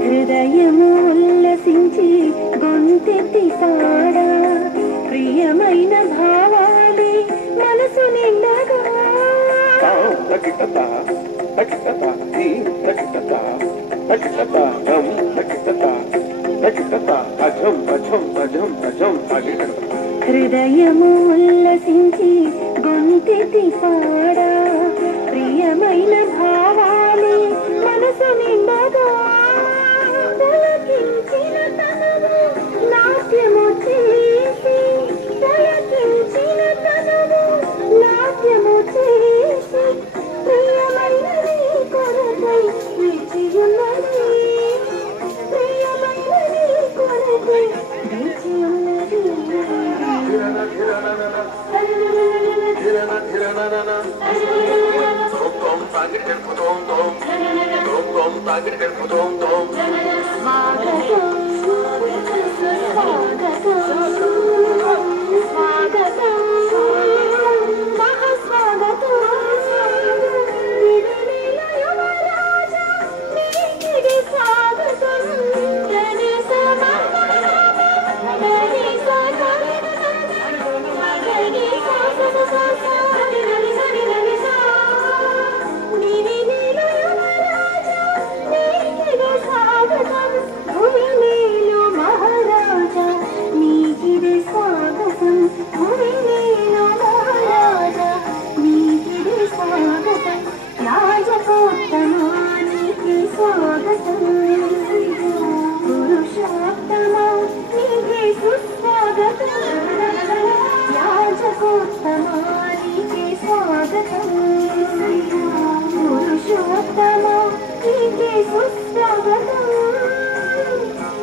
హృదయము ఉల్లసించి గొంతెత్తి పాడా ప్రియమైన భావాలే మనసు నిండగా హృదయము ఉల్లసించి గొంతెత్తి పాడా ప్రియమైన భావాలే మనసు నిండగా తలకించిన తనము నాట్యము చేసి తలకించిన తనము నాట్యము చేసి ప్రియమైన నీ కొరకై వేచియున్నది ప్రియమైన నీ కొరకై వేచియున్నది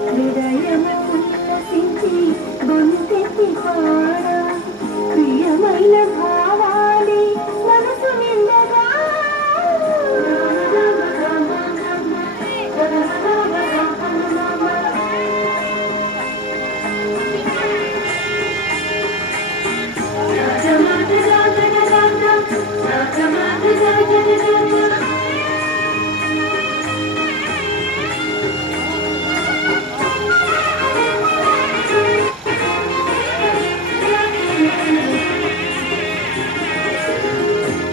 హృదయము ఉల్లసించి గొంతెత్తి పాడా ప్రియమైన భావాలే మనసు నిండగా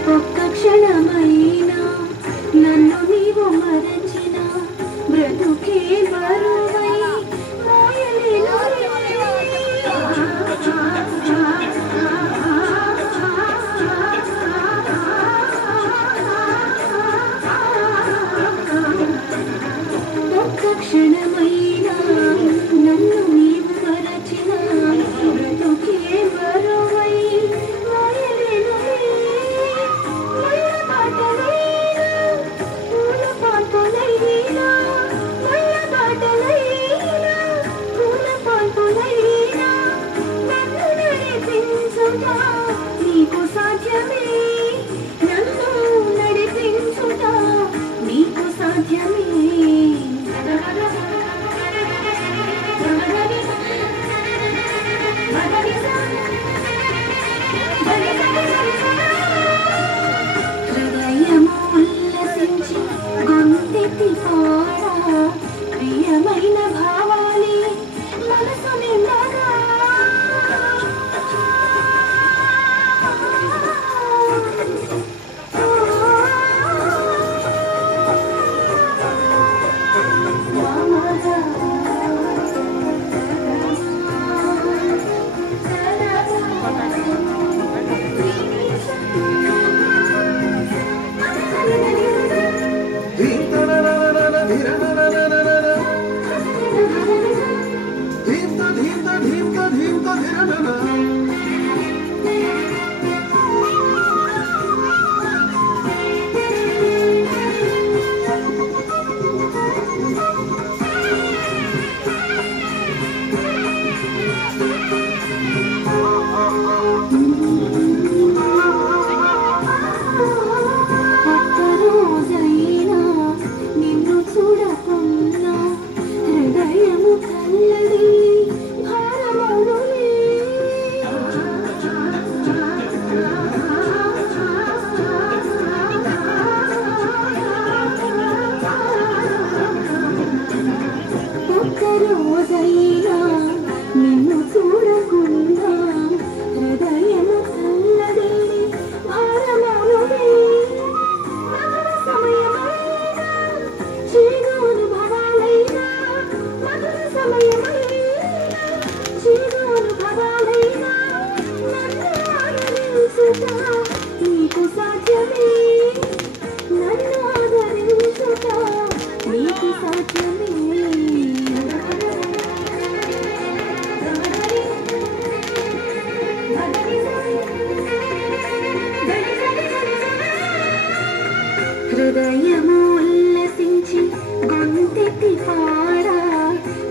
ఒక్క క్షణమైనా నన్ను నీవు మరచిన బ్రతుకే బరువై మోయలేను ఒక్క క్షణమైనా నన్ను నీవు మరచిన బ్రతుకే బరువై మోయలేను నీకు సాధ్యమే నన్ను నడిపించుట నీకు సాధ్యమే హృదయ నీకు సాధ్యమే నన్ను ఆదరించుట నీకు సాధ్యమే హృదయము ఉల్లసించి గొంతెత్తి పాడా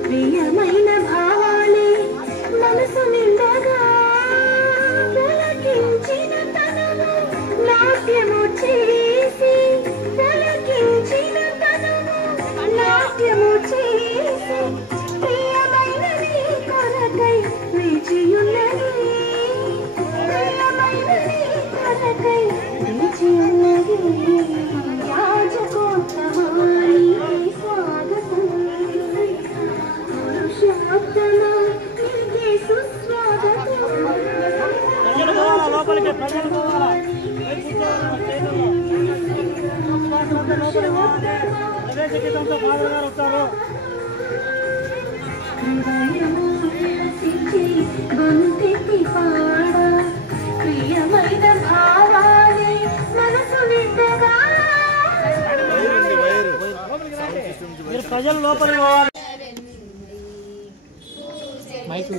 ప్రియమైన భావాలే మనసు నిండగా పులకించిన తనము నాట్యము చేసి పులకించిన తనము నాట్యము చేసి ప్రియమైన నీ కొరకై వేచియున్నది ప్రియమైన నీ కొరకై వేచియున్నది యాజకోత్తమాని స్వాగతం పురుషోత్తమా నీకే సుస్వాగతం లోపలికి ప్రజలు పోవాలా ప్రవేశితంతో ఫాదర్ గారు వస్తారు గొంతెత్తి పాడా ప్రియమైన భావాలే మనసు నిండగా మీరు ప్రజలు లోపలికి పోవాలి మైక్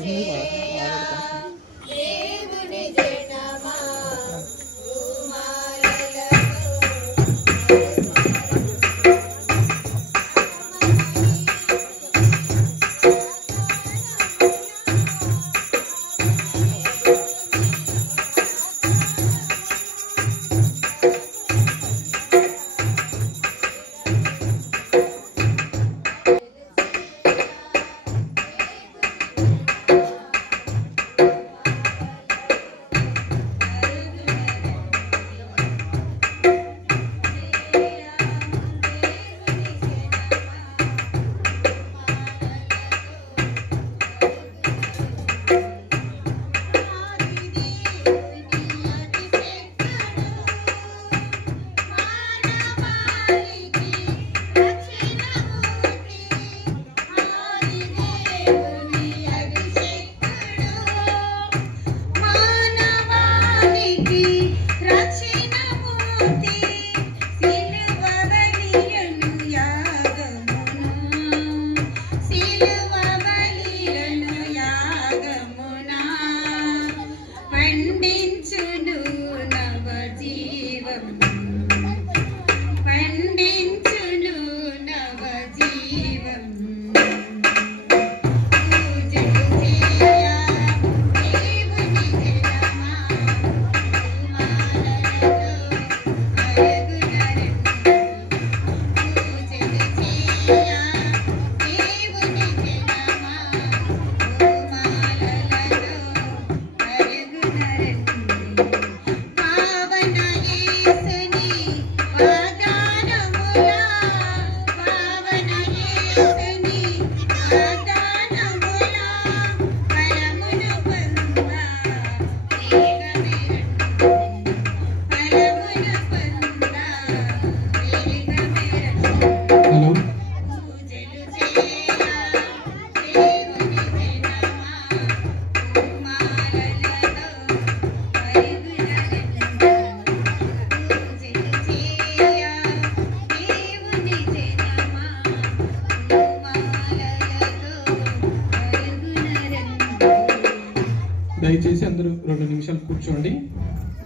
దయచేసి అందరూ 2 నిమిషాలు కూర్చోండి.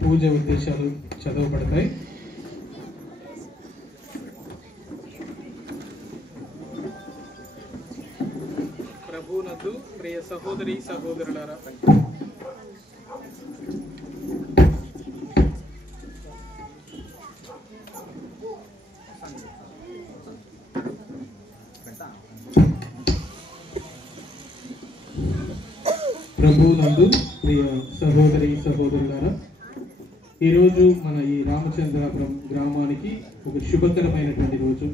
పూజ ఉద్దేశాలు చదవబడతాయి. ప్రభునందు ప్రియ సహోదరి సహోదరులారా, ప్రభునందు ప్రియ సహోదరి సహోదరులారా, ఈరోజు మన ఈ రామచంద్రాపురం గ్రామానికి ఒక శుభకరమైనటువంటి రోజు.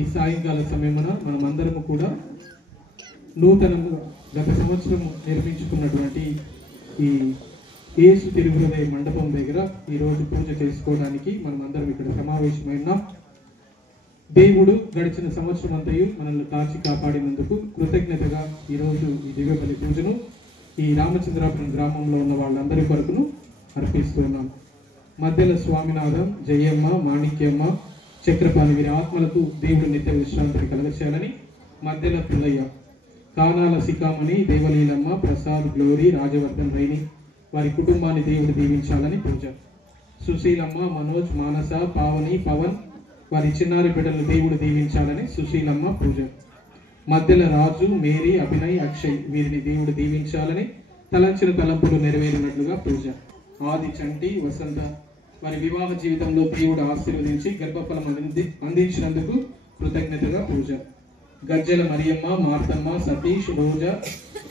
ఈ సాయంకాల సమయమున మనమందరము కూడా నూతనము గత సంవత్సరం నిర్మించుకున్నటువంటి ఈ యేసు తిరుహృదయ మండపం దగ్గర ఈరోజు పూజ చేసుకోవడానికి మనమందరం ఇక్కడ సమావేశమై ఉన్నాం. దేవుడు గడిచిన సంవత్సరం అంతయు మనల్ని కాచి కాపాడినందుకు కృతజ్ఞతగా ఈరోజు ఈ దివ్యబలి పూజను ఈ రామచంద్రాపురం గ్రామంలో ఉన్న వాళ్ళందరి కొరకును అర్పిస్తున్నాం. మధ్యల స్వామినాథం, జయమ్మ, మాణిక్యమ్మ, చక్రపాణి వీరి ఆత్మలకు దేవుడు నిత్య విశ్రాంతిని కలగచేయాలని మధ్యల పుల్లయ్య, కానాల సికామణి, దేవలీలమ్మ, ప్రసాద్, గ్లోరీ, రాజవర్ధన్, రైని వారి కుటుంబాన్ని దేవుడు దీవించాలని పూజ. సుశీలమ్మ, మనోజ్, మానస, పావని, పవన్ వారి చిన్నారి బిడ్డలను దేవుడు దీవించాలని సుశీలమ్మ పూజ. మధ్యల రాజు, మేరీ, అభినయ్, అక్షయ్ వీరిని దేవుడు దీవించాలని తలంచిన తలంపులు నెరవేరినట్లుగా పూజ. ఆది, చంటి, వసంత వారి వివాహ జీవితంలో దేవుడు ఆశీర్వదించి గర్భఫలం అందించినందుకు కృతజ్ఞతగా పూజ. గజ్జల మరియమ్మ, మార్తమ్మ, సతీష్, రోజా,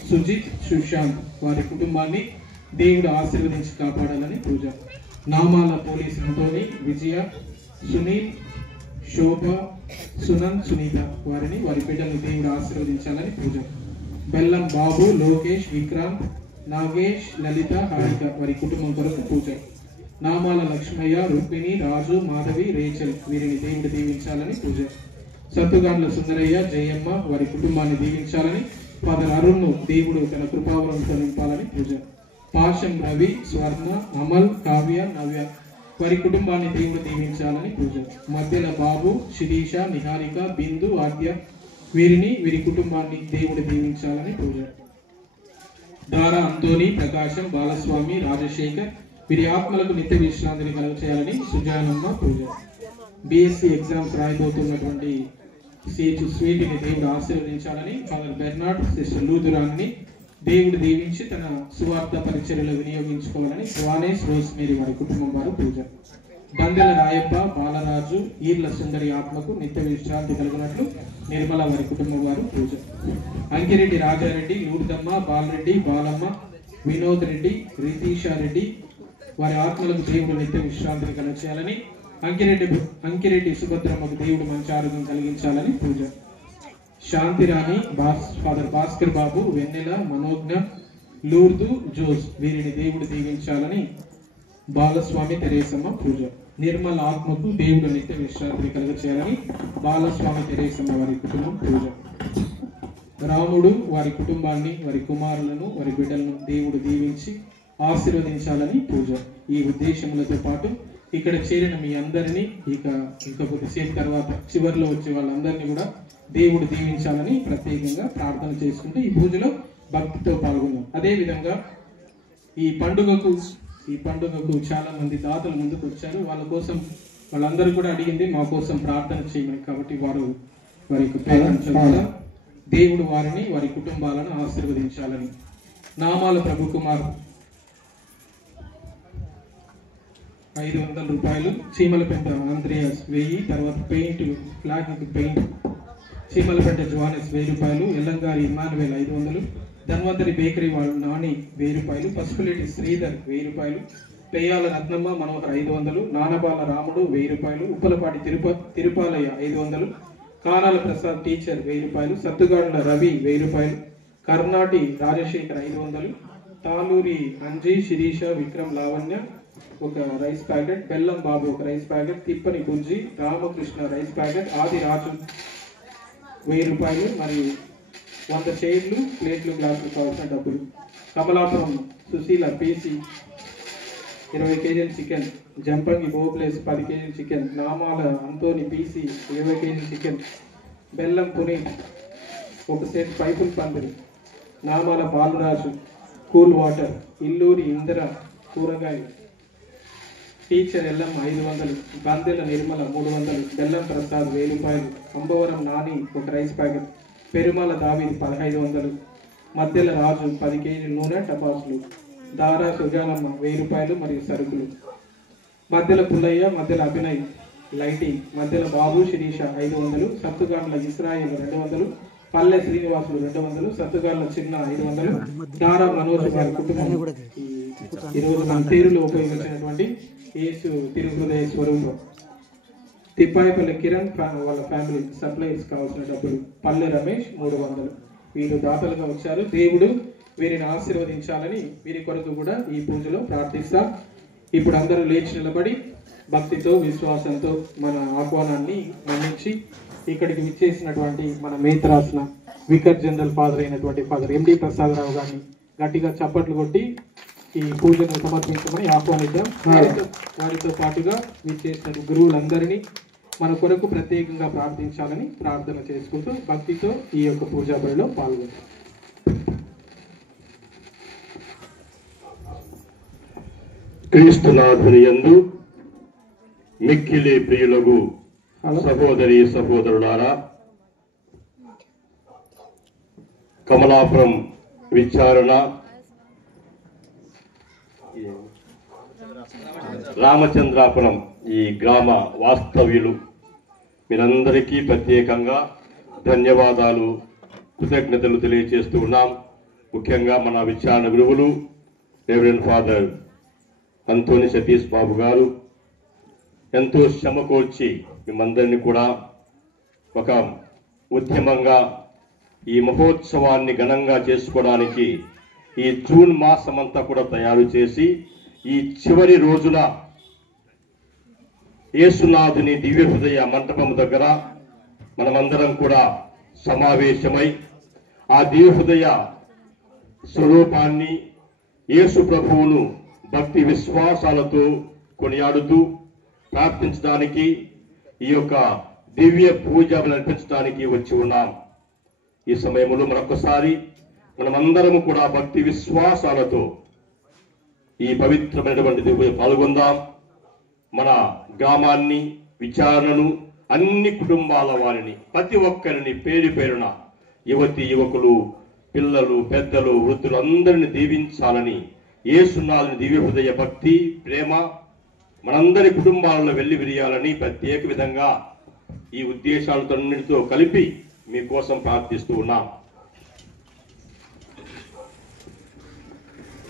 సుజిత్, సుశాంత్ వారి కుటుంబాన్ని దేవుడు ఆశీర్వదించి కాపాడాలని పూజ. నామాల పోలీస్ అంటోని, విజయ, సునీల్, శోభ, సునంద్, సునీత వారిని వారి బిడ్డలను దేవుడు ఆశీర్వదించాలని పూజ. బెల్లం బాబు, లోకేష్, విక్రాంత్, నాగేష్, లలిత, హారిక వారి కుటుంబం కొరకు పూజ. నామాల లక్ష్మయ్య, రుక్మిణి, రాజు, మాధవి, రేచల్ వీరిని దేవుడు దీవించాలని పూజ. సత్తుగాండ్ల సుందరయ్య, జయమ్మ వారి కుటుంబాన్ని దీవించాలని ఫాదర్ అరుణ్ను దేవుడు తన కృపావరంతో నింపాలని పూజ. పాశం రవి, స్వర్ణ, అమల్, కావ్య, నవ్య వారి కుటుంబాన్ని దేవుడు దీవించాలని పూజ. మధ్యల బాబు, శిరీష, నిహారిక, బిందు, ఆద్య వీరి కుటుంబాన్ని దేవుడు దీవించాలని పూజ. దారా, అంతోని, ప్రకాశం, బాలస్వామి, రాజశేఖర్ వీరి ఆత్మలకు నిత్య విశ్రాంతిని కలుగచేయాలని సుజానమ్మ పూజ. బిఎస్సి ఎగ్జామ్స్ రాయబోతున్నటువంటి సిహెచ్ స్వీటిని దేవుడు ఆశీర్వదించాలని ఫాదర్ బెర్నార్డ్, సిస్టర్ లూథురాన్ని దేవుడు దీవించి తన సువార్త పరిచర్యలో వినియోగించుకోవాలని స్వానేష్, రోస్మేరీ వారి కుటుంబం వారు పూజ. బందెల రాయప్ప, బాలరాజు, ఈర్ల సుందరి ఆత్మకు నిత్య విశ్రాంతి కలిగినట్లు నిర్మల వారి కుటుంబం వారు పూజ. అంకిరెడ్డి రాజారెడ్డి, లూర్దమ్మ, బాలరెడ్డి, బాలమ్మ, వినోద్ రెడ్డి, రితీషా రెడ్డి వారి ఆత్మలకు దేవుడు నిత్య విశ్రాంతిని కలగచేయాలని అంకిరెడ్డి సుభద్రమ్మకు దేవుడు మంచి ఆరోగ్యం కలిగించాలని పూజ. శాంతిరాణి, ఫాదర్ భాస్కర్ బాబు, వెన్నెల, మనోజ్ఞ, లూర్దు, జోస్ వీరిని దేవుడు దీవించాలని బాలస్వామి, తెరేసమ్మ పూజ. నిర్మల ఆత్మకు దేవుడు నిత్య విశ్రాంతిని కలుగచేయాలని బాలస్వామి, తెరేసమ్మ వారి కుటుంబం పూజ. రాముడు వారి కుటుంబాన్ని, వారి కుమారులను, వారి బిడ్డలను దేవుడు దీవించి ఆశీర్వదించాలని పూజ. ఈ ఉద్దేశములతో పాటు ఇక్కడ చేరిన మీ అందరినీ ఇంకా కొద్దిసేపు తర్వాత చివరిలో వచ్చే వాళ్ళందరినీ కూడా దేవుడు దీవించాలని ప్రత్యేకంగా ప్రార్థన చేసుకుంటూ ఈ పూజలో భక్తితో పాల్గొన్నాం. అదేవిధంగా ఈ పండుగకు చాలా మంది దాతలు ముందుకు వచ్చారు. వాళ్ళందరూ కూడా అడిగింది మా కోసం ప్రార్థన చేయమని. కాబట్టి వారి యొక్క దేవుడు వారిని, వారి కుటుంబాలను ఆశీర్వదించాలని. నామాల ప్రభు కుమార్ 500 రూపాయలు, చీమలపెంట ఆంద్రియాస్ 1000, తర్వాత ఫ్లాగ్ పెయింట్ చీమలపెంట జోహానెస్ 1000 రూపాయలు, ఎల్లంగారి ఇమానువేల్ 500, ధన్వంతరి బేకరీ వాళ్ళు నాని 1000 రూపాయలు, పసుపులేటి శ్రీధర్ 1000 రూపాయలు, పెయ్యాల రత్నమ్మ మనోహర్ 500, నానబాల రాముడు 1000 రూపాయలు, ఉప్పలపాటి తిరుపాలయ్య 500, కానాల ప్రసాద్ టీచర్ 1000 రూపాయలు, సత్తుగాడుల రవి 1000 రూపాయలు, కర్ణాటి రాజశేఖర్ 500, తాలూరి అంజీ, శిరీష, విక్రమ్, లావణ్య ఒక రైస్ ప్యాకెట్, బెల్లం బాబు ఒక రైస్ ప్యాకెట్, తిప్పని బుజ్జి, రామకృష్ణ రైస్ ప్యాకెట్, ఆది రాజు 1000 రూపాయలు మరియు 100 చైర్లు, ప్లేట్లు, గ్లాసులు కావాల్సిన డబ్బులు. కమలాపురం సుశీల పీసీ 20 కేజీల చికెన్, జంపంగి బోప్లేస్ 10 కేజీల చికెన్, నామాల అంతోని పీసీ 20 కేజీల చికెన్, బెల్లం పునీత్ ఒక సెట్ పైపుల పందిరి, నామాల బాలరాజు కూల్ వాటర్, ఇల్లూరి ఇందిర కూరగాయలు, టీచర్ ఎల్లమ్మ 500, బందెల నిర్మల 300, బెల్లం ప్రసాద్ 1000 రూపాయలు, అంబవరం నాని ఒక రైస్ ప్యాకెట్, పెరుమాల దావీద్ 1500, మధ్యల రాజు 10 కేజీల నూనె, టపాసులు, దారా సుజానమ్మ 1000 రూపాయలు మరియు సరుకులు. మధ్యల పుల్లయ్య, మధ్యల అభినయ్ లైటింగ్, మధ్యల బాబు, శిరీష 500, సత్తుగాండ్ల ఇస్రాయిల్ 200, పల్లె శ్రీనివాసులు 200, సత్తుగాండ్ల చిన్న 500, దారా మనోజ్ వారి కుటుంబం ఈరోజు మన పేరులో ఉపయోగించినటువంటి యేసు తిరుహృదయ స్వరూపం, తిప్పాయిపల్లి కిరణ్ వాళ్ళ ఫ్యామిలీ సప్లైస్ కావాల్సిన డబ్బులు, పల్లె రమేష్ 300 వీరు దాతలుగా వచ్చారు. దేవుడు వీరిని ఆశీర్వదించాలని వీరి కొరకు కూడా ఈ పూజలో ప్రార్థిస్తాం. ఇప్పుడు అందరూ లేచి నిలబడి భక్తితో, విశ్వాసంతో మన ఆహ్వానాన్ని మన్నించి ఇక్కడికి విచ్చేసినటువంటి మన మేత్రాసన వికర్ జనరల్ ఫాదర్ అయినటువంటి ఫాదర్ ఎండి ప్రసాదరావు గారిని గట్టిగా చప్పట్లు కొట్టి ఈ పూజను సమర్పించమని ఆహ్వానిద్దాం. వారితో పాటుగా మీరు చేసిన గురువులందరినీ మన కొరకు ప్రత్యేకంగా ప్రార్థించాలని ప్రార్థన చేసుకుంటూ భక్తితో ఈ యొక్క పూజా బలిలో పాల్గొంటాం. క్రీస్తునాథుని యందు మిక్కిలి ప్రియులకు సహోదరి సహోదరులారా, కమలాపురం విచారణ రామచంద్రాపురం ఈ గ్రామ వాస్తవ్యులు మీరందరికీ ప్రత్యేకంగా ధన్యవాదాలు, కృతజ్ఞతలు తెలియజేస్తూ ఉన్నాం. ముఖ్యంగా మన విచారణ గురువులు రెవరెండ్ ఫాదర్ అంతోని సతీష్ బాబు గారు ఎంతో శ్రమకోర్చి మిమ్మందరినీ కూడా ఒక ఉద్యమంగా ఈ మహోత్సవాన్ని ఘనంగా చేసుకోవడానికి ఈ జూన్ మాసమంతా కూడా తయారు చేసి ఈ చివరి రోజున యేసునాథుని దివ్య హృదయ మంటపం దగ్గర మనమందరం కూడా సమావేశమై ఆ దివ్య హృదయ స్వరూపాన్ని యేసు ప్రభువును భక్తి విశ్వాసాలతో కొనియాడుతూ ప్రార్థించడానికి ఈ యొక్క దివ్య పూజ నడిపించడానికి వచ్చి ఉన్నాం. ఈ సమయంలో మరొకసారి మనమందరము కూడా భక్తి విశ్వాసాలతో ఈ పవిత్రమైనటువంటి దివ్య పాల్గొందాం. మన గ్రామాన్ని, విచారణను, అన్ని కుటుంబాల వారిని, ప్రతి ఒక్కరిని పేరు పేరున, యువతి యువకులు, పిల్లలు, పెద్దలు, వృద్ధులు అందరిని దీవించాలని యేసునాథుని దివ్య హృదయ భక్తి ప్రేమ మనందరి కుటుంబాలలో వెళ్లి విరియాలని ప్రత్యేక విధంగా ఈ ఉద్దేశాలతోన్నిటితో కలిపి మీకోసం ప్రార్థిస్తూ ఉన్నాం.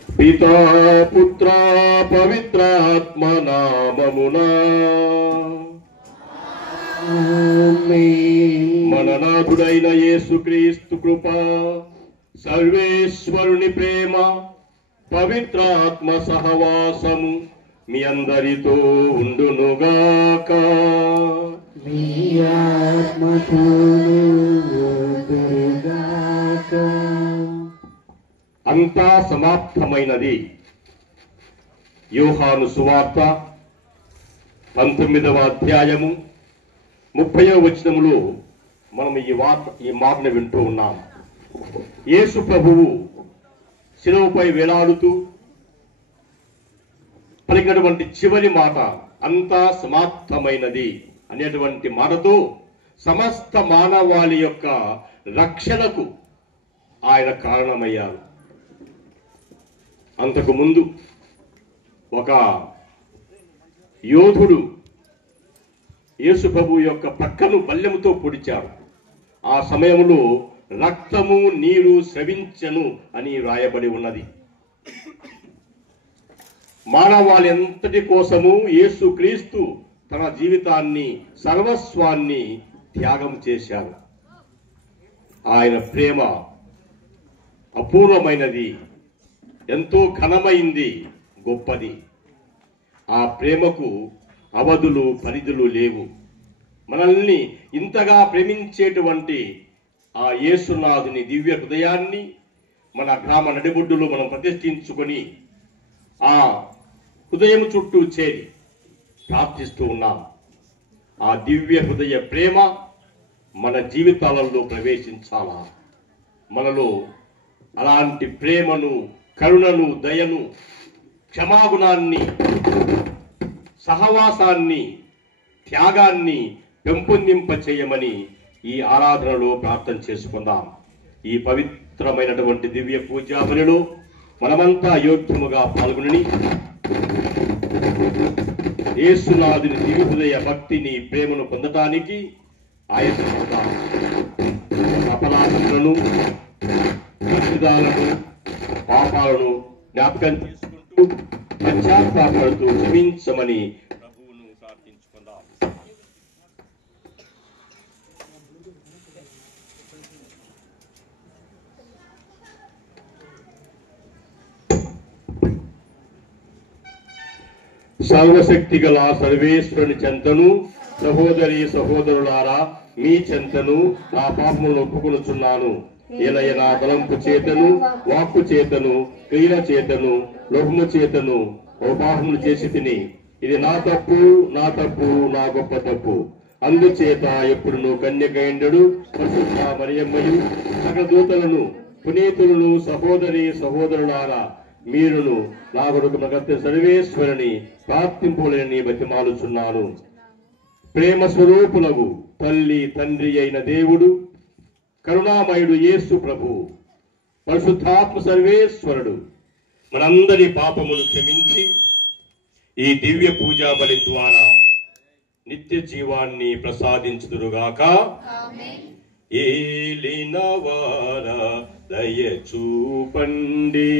పితా పుత్ర పవిత్రాత్మ నామమునా మననాథుడైన యేసుక్రీస్తు కృప, సర్వేశ్వరుని ప్రేమ, పవిత్రాత్మ సహవాసము మీ అందరితో ఉండునుగాక. అంతా సమాప్తమైనది. యోహాను సువార్త 19వ అధ్యాయము 30వ వచనములో మనం ఈ మాటను వింటూ ఉన్నాం. యేసు ప్రభువు శిలువపై వేలాడుతూ పలికినటువంటి చివరి మాట అంతా సమాప్తమైనది అనేటువంటి మాటతో సమస్త మానవాళి యొక్క రక్షణకు ఆయన కారణమయ్యారు. అంతకు ముందు ఒక యోధుడు యేసు ప్రభు యొక్క పక్కను బల్లెముతో పొడిచాడు. ఆ సమయంలో రక్తము నీరు స్రవించను అని రాయబడి ఉన్నది. మానవాళి ఎంతటి కోసము యేసు క్రీస్తు తన జీవితాన్ని, సర్వస్వాన్ని త్యాగం చేశాడు. ఆయన ప్రేమ అపూర్వమైనది, ఎంతో ఘనమైంది, గొప్పది. ఆ ప్రేమకు అవధులు, పరిధులు లేవు. మనల్ని ఇంతగా ప్రేమించేటువంటి ఆ యేసునాథుని దివ్య హృదయాన్ని మన గ్రామ నడిబొడ్డులో మనం ప్రతిష్ఠించుకొని ఆ హృదయం చుట్టూ చేరి ప్రార్థిస్తూ ఉన్నాం. ఆ దివ్య హృదయ ప్రేమ మన జీవితాలలో ప్రవేశించాలా. మనలో అలాంటి ప్రేమను, కరుణను, దయను, క్షమాగుణాన్ని, సహవాసాన్ని, త్యాగాన్ని పెంపొందింప చేయమని ఈ ఆరాధనలో ప్రార్థన చేసుకుందాం. ఈ పవిత్రమైనటువంటి దివ్య పూజా బలిలో మనమంతా యోగ్యముగా పాల్గొని యేసునాథుని దివ్య హృదయ భక్తిని, ప్రేమను పొందటానికి ఆయత్నిద్దాం. అపరాధములను, అద్భుతాలను, పాపాలను జ్ఞాపకం చేసుకుంటూ పశ్చాత్తాపడుతూ క్షమించమని ప్రభువును ప్రార్థించుకుందాం. సర్వశక్తి గల సర్వేశ్వరుని చెంతను, సహోదరి సహోదరులారా, మీ చెంతను నా పాపములను ఒప్పుకొనుచున్నాను. ఏలైనా తలంపు చేతను, వాక్కు చేతను, క్రియల చేతను, లోహము చేతను ఉపాహములు చేసి తిని, ఇది నా తప్పు, నా తప్పు, నా గొప్ప తప్పు. అందుచేత ఎప్పుడును కన్యకైండడు పరిశుద్ధ మరియమ్మయు సకల దూతలను, పునీతులను, సహోదరి సహోదరులారా, మీరును నా కొరకు నగత్య సర్వేశ్వరుని ప్రార్థింపులని బతిమాలుచున్నాను. ప్రేమ స్వరూపులకు తల్లి తండ్రి అయిన దేవుడు, కరుణామయుడు యేసు ప్రభు, పరిశుద్ధాత్మ సర్వేశ్వరుడు మనందరి పాపములు క్షమించి ఈ దివ్య పూజా బలి ద్వారా నిత్య జీవాన్ని ప్రసాదించుదురుగాక. ఏలినవారా దయ చూపండి,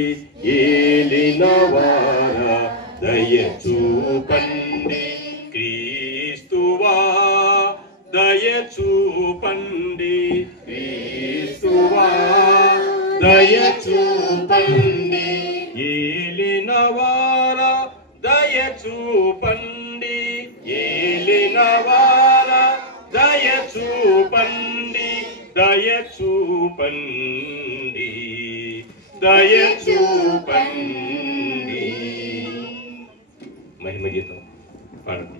ఏలినవారా దయ చూపండి, క్రీస్తువా దయ చూపండి, క్రీస్తువా దయ చూపండి, ఏలినవారా దయ చూపండి, ఏలినవారా దయ చూపండి, దయ చూపండి, దయ చూపండి. మహిమ గీతం పాడండి.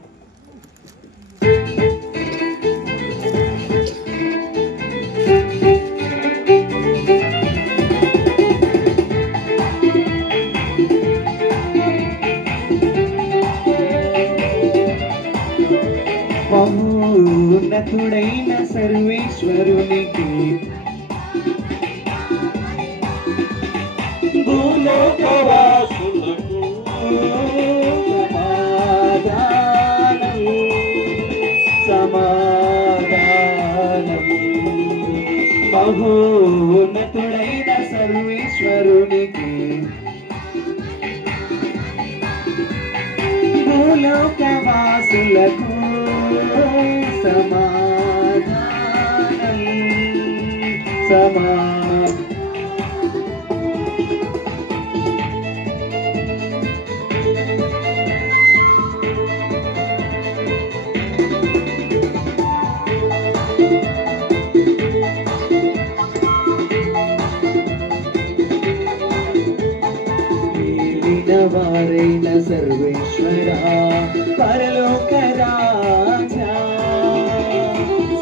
మహోన్నతుడైన సర్వేశ్వరునికి భూలోకవాసులకు సమాధానం, సమాధానం. మహోన్నతుడైన సర్వేశ్వరునికి భూలోకవాసులకు సమాధానం, సమాధానం. వారైన సర్వేశ్వరా, పరలోక రాజా,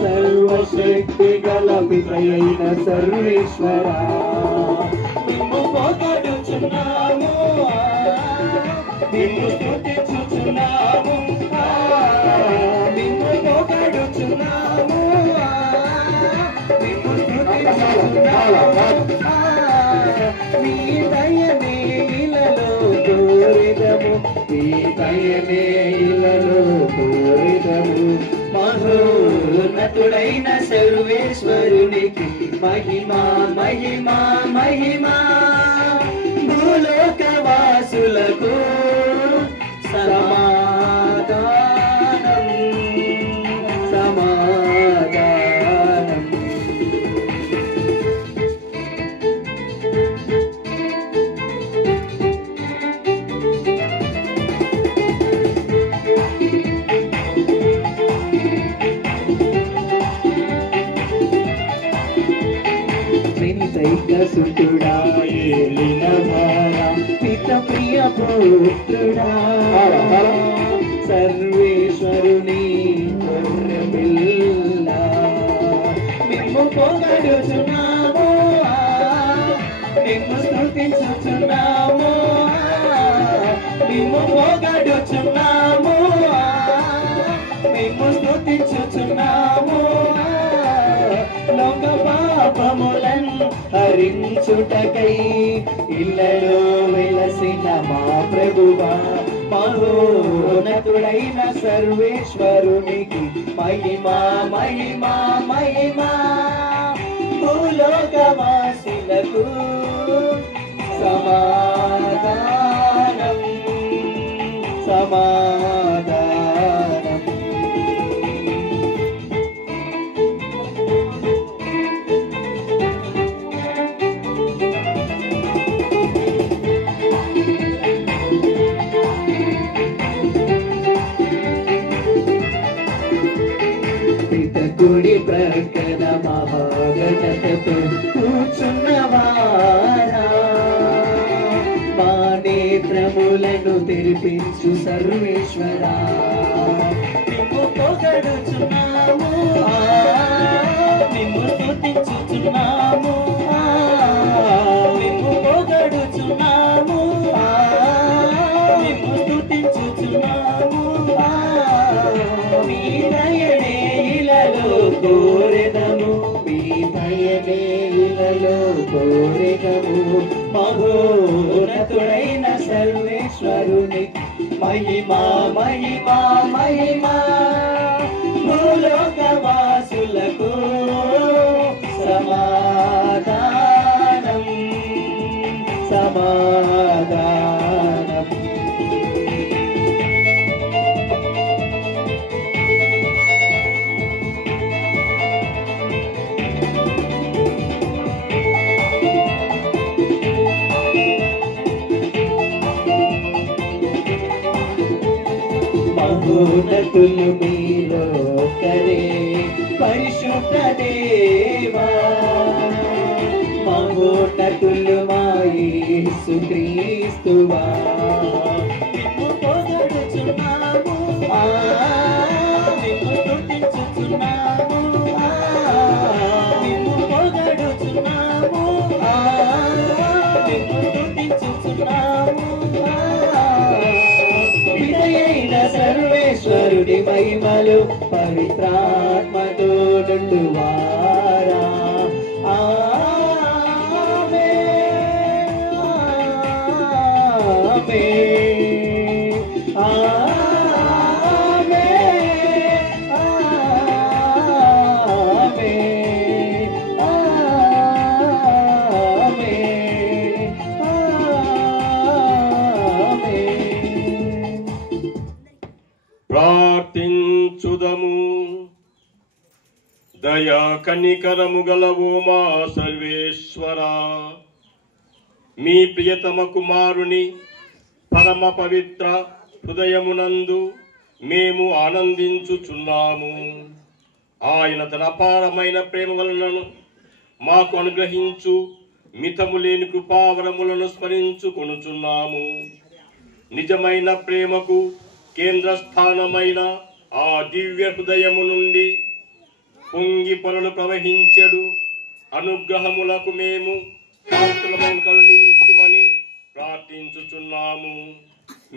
సర్వశక్తి గల పితయైన సర్వేశ్వరా, నిన్ను పొగడుచున్నాము, నిన్ను స్తుతించుచున్నాము, నిన్ను పొగడుచున్నాము, నిన్ను స్తుతించుచున్నాము. నీ దయనే ఇలలో కోరిదము, నీ దయనే ఇలలో కోరిదము. మహోన్నతుడైన సర్వేశ్వరునికి మహిమా, మహిమా, మహిమా. భూలోకవాసులకు సమాధానం, సమాధానం. సుతుడా ఏలిన వారా, పిత ప్రియ పుత్రుడా, సర్వేశ్వరుని గొర్రెపిల్ల, మేము పొగడుచున్నాము, మేము స్తుతించుచున్నాము, మేము పొగడుచున్నాము, మేము స్తుతించుచున్నాము. లోక పాపములను హరించుటకై ఇళ్ళలో వెలసిన మా ప్రభువా, మహోన్నతుడైన సర్వేశ్వరునికి మహిమా, మహిమా, మహిమా. భూలోకవాసులకు సమాధానం, సమాధానం. కుడి ప్రక్కన మహాగణతతో కూర్చున్నవారా మా నేత్రములను తెరిపించు సర్వేశ్వరా నిన్ను పొగడుచున్నాము నిన్ను స్తుతించుచున్నాము నిన్ను పొగడుచున్నాము నిన్ను స్తుతించుచున్నాము మీ దయనే ఇలలో కోరెదము మీ దయనే ఇలలో కోరెదము మహోన్నతుడైన సర్వేశ్వరుని మహిమా మహిమా మహిమా భూలోకవాసులకు సమాధానం సమాధానం మహోన్నతులు మీలో కరే పరిశుద్ధ దేవా మహోన్నతులు మా యేసుక్రీస్తువా నిన్ను పొగడుచున్నాము నిన్ను స్తుతించుచున్నాము నిన్ను పొగడుచున్నాము నిన్ను స్తుతించుచున్నాము విజయైన సర్వేశ్వరుడి మహిమలు పవిత్రాత్మతో నుండువారా ఆమేన్ ఆమేన్ ఆమేన్ ఆమేన్ ఆమేన్ ప్రార్థించుదము. దయా కనికరము గలవో మా సర్వేశ్వరా, మీ ప్రియతమ కుమారుని పరమ పవిత్ర హృదయమునందు మేము ఆనందించుచున్నాము. ఆయన తన అపారమైన ప్రేమ వలనను మాకు అనుగ్రహించు మితము లేని కృపావరములను స్మరించుకొనుచున్నాము. నిజమైన ప్రేమకు కేంద్ర స్థానమైన ఆ దివ్య హృదయము నుండి పొంగి పొరలు ప్రవహించెడు అనుగ్రహములకు మేము పాత్రలను కరుణించుమని ప్రార్థించుచున్నాము.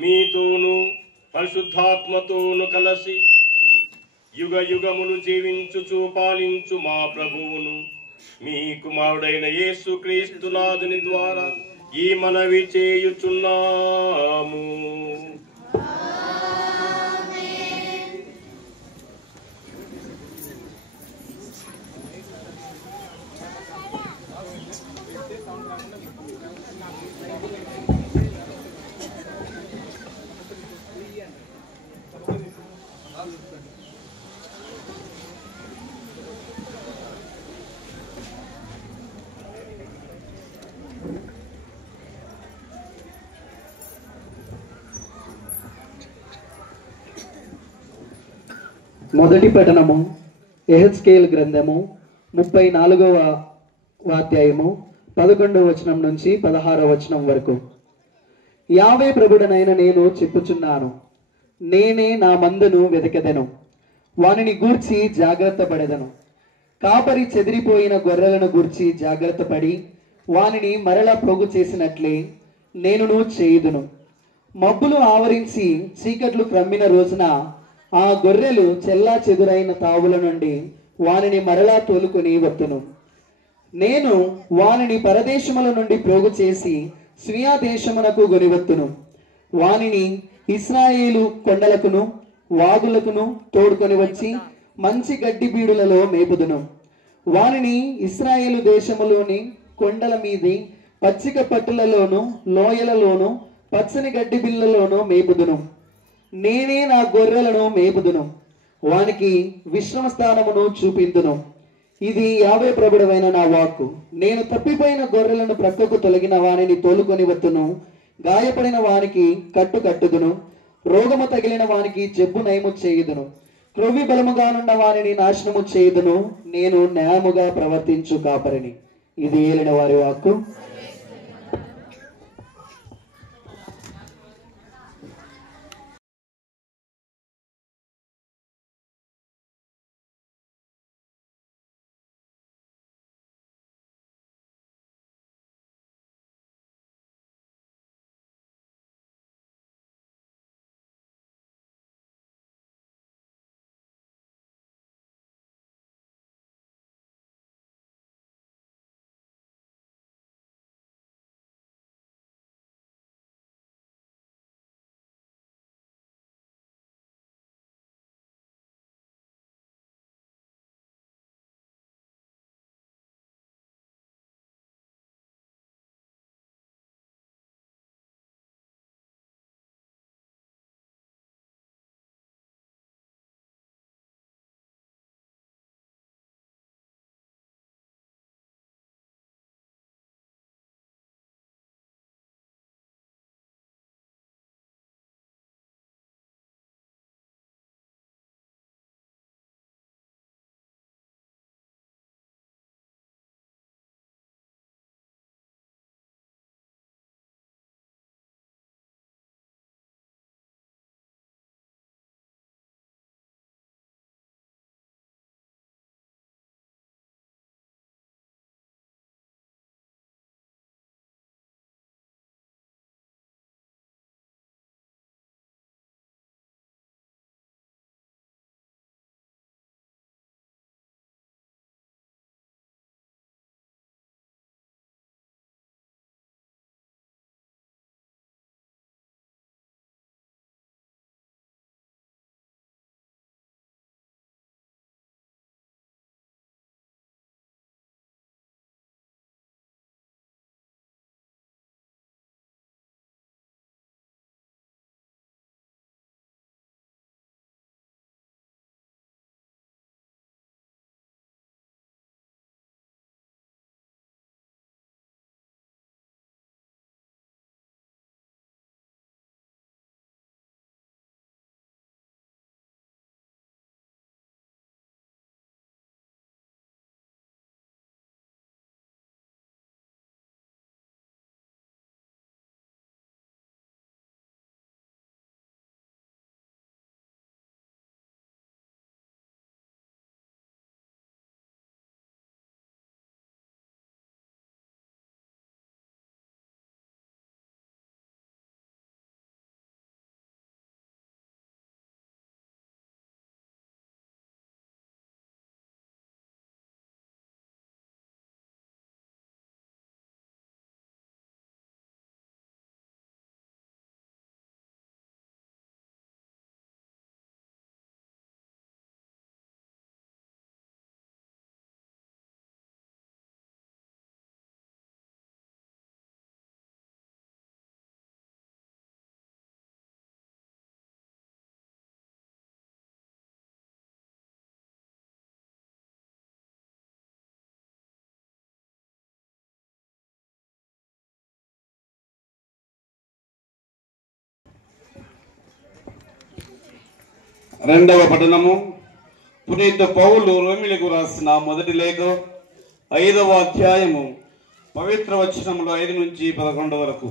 మీతోను పరిశుద్ధాత్మతోను కలిసి యుగ యుగములు జీవించుచు పాలించు మా ప్రభువును మీ కుమారుడైన యేసుక్రీస్తు నాథుని ద్వారా ఈ మనవి చేయుచున్నాము. మొదటి పఠనము యెహెజ్కేలు గ్రంథము 34వ అధ్యాయము 11వ వచనం నుంచి 16వ వచనం వరకు. యావే ప్రభుడనైన నేను చెప్పుచున్నాను, నేనే నా మందను వెదకెదను, వానిని గూర్చి జాగ్రత్త పడెదను. కాపరి చెదిరిపోయిన గొర్రెలను గూర్చి జాగ్రత్త పడి వానిని మరలా ప్రోగు చేసినట్లే నేనును చేయుదును. మబ్బులు ఆవరించి చీకట్లు క్రమ్మిన రోజున ఆ గొర్రెలు చెల్లా చెదురైన తావుల నుండి వానిని మరలా తోలుకొని వత్తును. నేను వానిని పరదేశముల నుండి ప్రోగు చేసి స్వీయ దేశమునకు గొనివత్తును. వానిని ఇశ్రాయేలు కొండలకును వాగులకును తోడుకొని వచ్చి మంచి గడ్డి బీడులలో మేపుదును. వానిని ఇశ్రాయేలు దేశములోని కొండల మీది పచ్చిక పట్టులలోను లోయలలోను పచ్చని గడ్డి బిళ్ళలోను మేపుదును. నేనే నా గొర్రెలను మేపుదును, వానికి విశ్రమ స్థానమును చూపిందును. ఇది యావే ప్రభుడవైన నా వాక్కు. నేను తప్పిపోయిన గొర్రెలను ప్రక్కకు తొలగిన వానిని తోలుకొని వత్తును. గాయపడిన వానికి కట్టు కట్టుదును, రోగము తగిలిన వానికి జబ్బు నయము చేయుదును. క్రొవ్వి బలముగానున్న వారిని నాశనము చేయుదును, నేను న్యాయముగా ప్రవర్తించు కాపరిని. ఇది ఏలిన వారి వాక్కు. రెండవ పఠనము పునీత పౌలు రోమిలకు రాసిన మొదటి లేఖ 5వ అధ్యాయము పవిత్ర వచనములు 5 నుంచి 11 వరకు.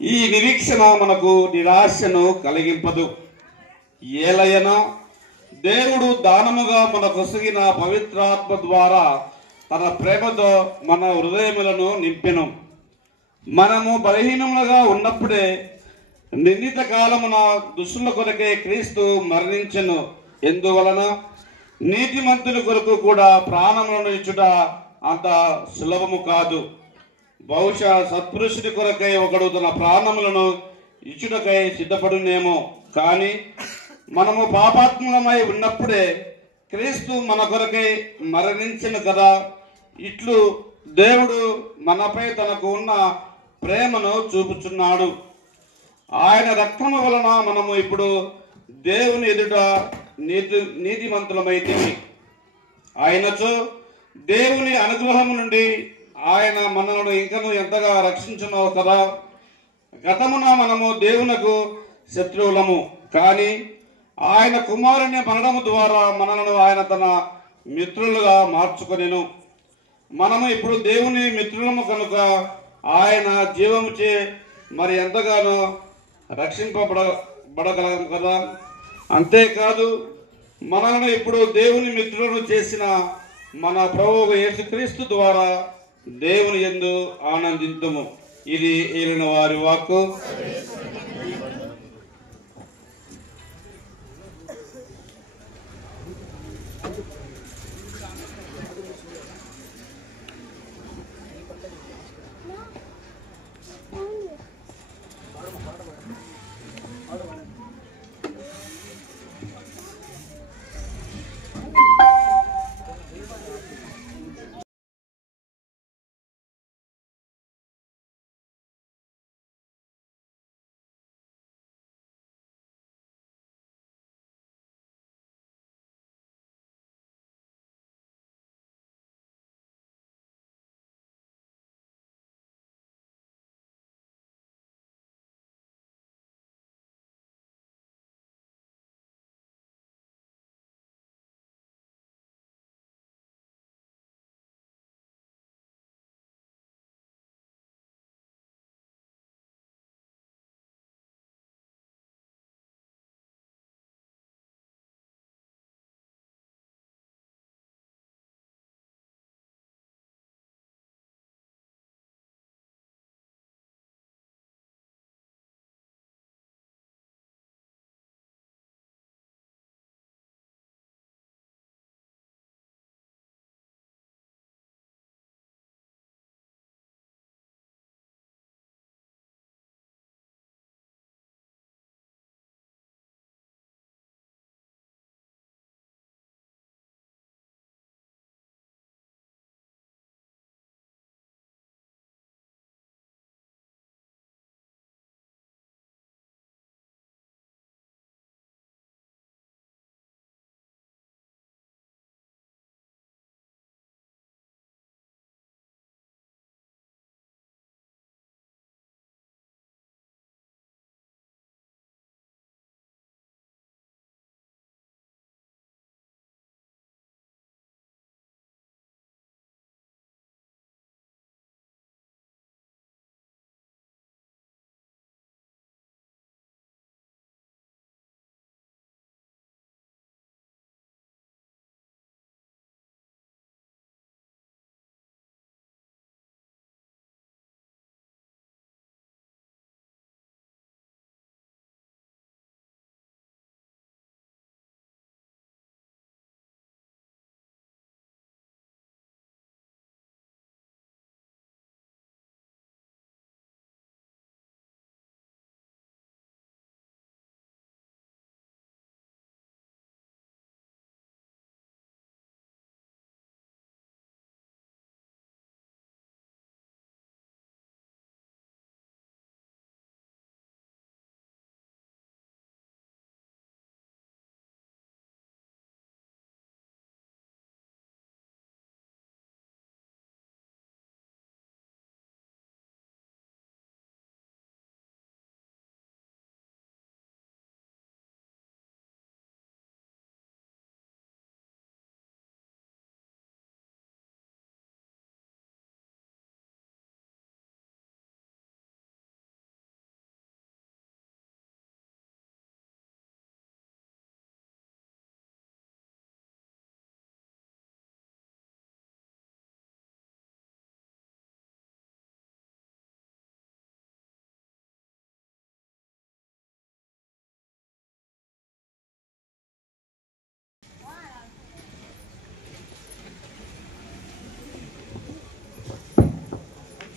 ఈ నిరీక్షణ మనకు నిరాశను కలిగింపదు. ఏలయన దేవుడు దానముగా మనకు ఒసగిన పవిత్రాత్మ ద్వారా తన ప్రేమతో మన హృదయములను నింపెను. మనము బలహీనములుగా ఉన్నప్పుడే నిర్ణీత కాలమున దుష్టుల కొరకే క్రీస్తు మరణించెను. ఎందువలన నీతిమంతుల కొరకు కూడా ప్రాణములను ఇచ్చుట అంత సులభము కాదు. బహుశా సత్పురుషుడి కొరకై ఒకడు తన ప్రాణములను ఇచ్చుటకై సిద్ధపడునేమో. కానీ మనము పాపాత్ములమై ఉన్నప్పుడే క్రీస్తు మన కొరకై మరణించెను కదా. ఇట్లు దేవుడు మనపై తనకు ఉన్న ప్రేమను చూపుచున్నాడు. ఆయన రక్తము వలన మనము ఇప్పుడు దేవుని ఎదుట నీతిమంతులమైతిమి. ఆయనచో దేవుని అనుగ్రహం నుండి ఆయన మనలను ఇంకను ఎంతగా రక్షించునో కదా. గతమున మనము దేవునకు శత్రువులము, కానీ ఆయన కుమారుని మరణము ద్వారా మనలను ఆయన తన మిత్రులుగా మార్చుకొనెను. మనము ఇప్పుడు దేవుని మిత్రులము కనుక ఆయన జీవముచే మరి ఎంతగానో రక్షింపబడగలం కదా. అంతేకాదు మనలను ఇప్పుడు దేవుని మిత్రులను చేసిన మన ప్రభువు యేసుక్రీస్తు ద్వారా దేవుని యందు ఆనందింతుము. ఇది ఏలిన వారి వాక్కు.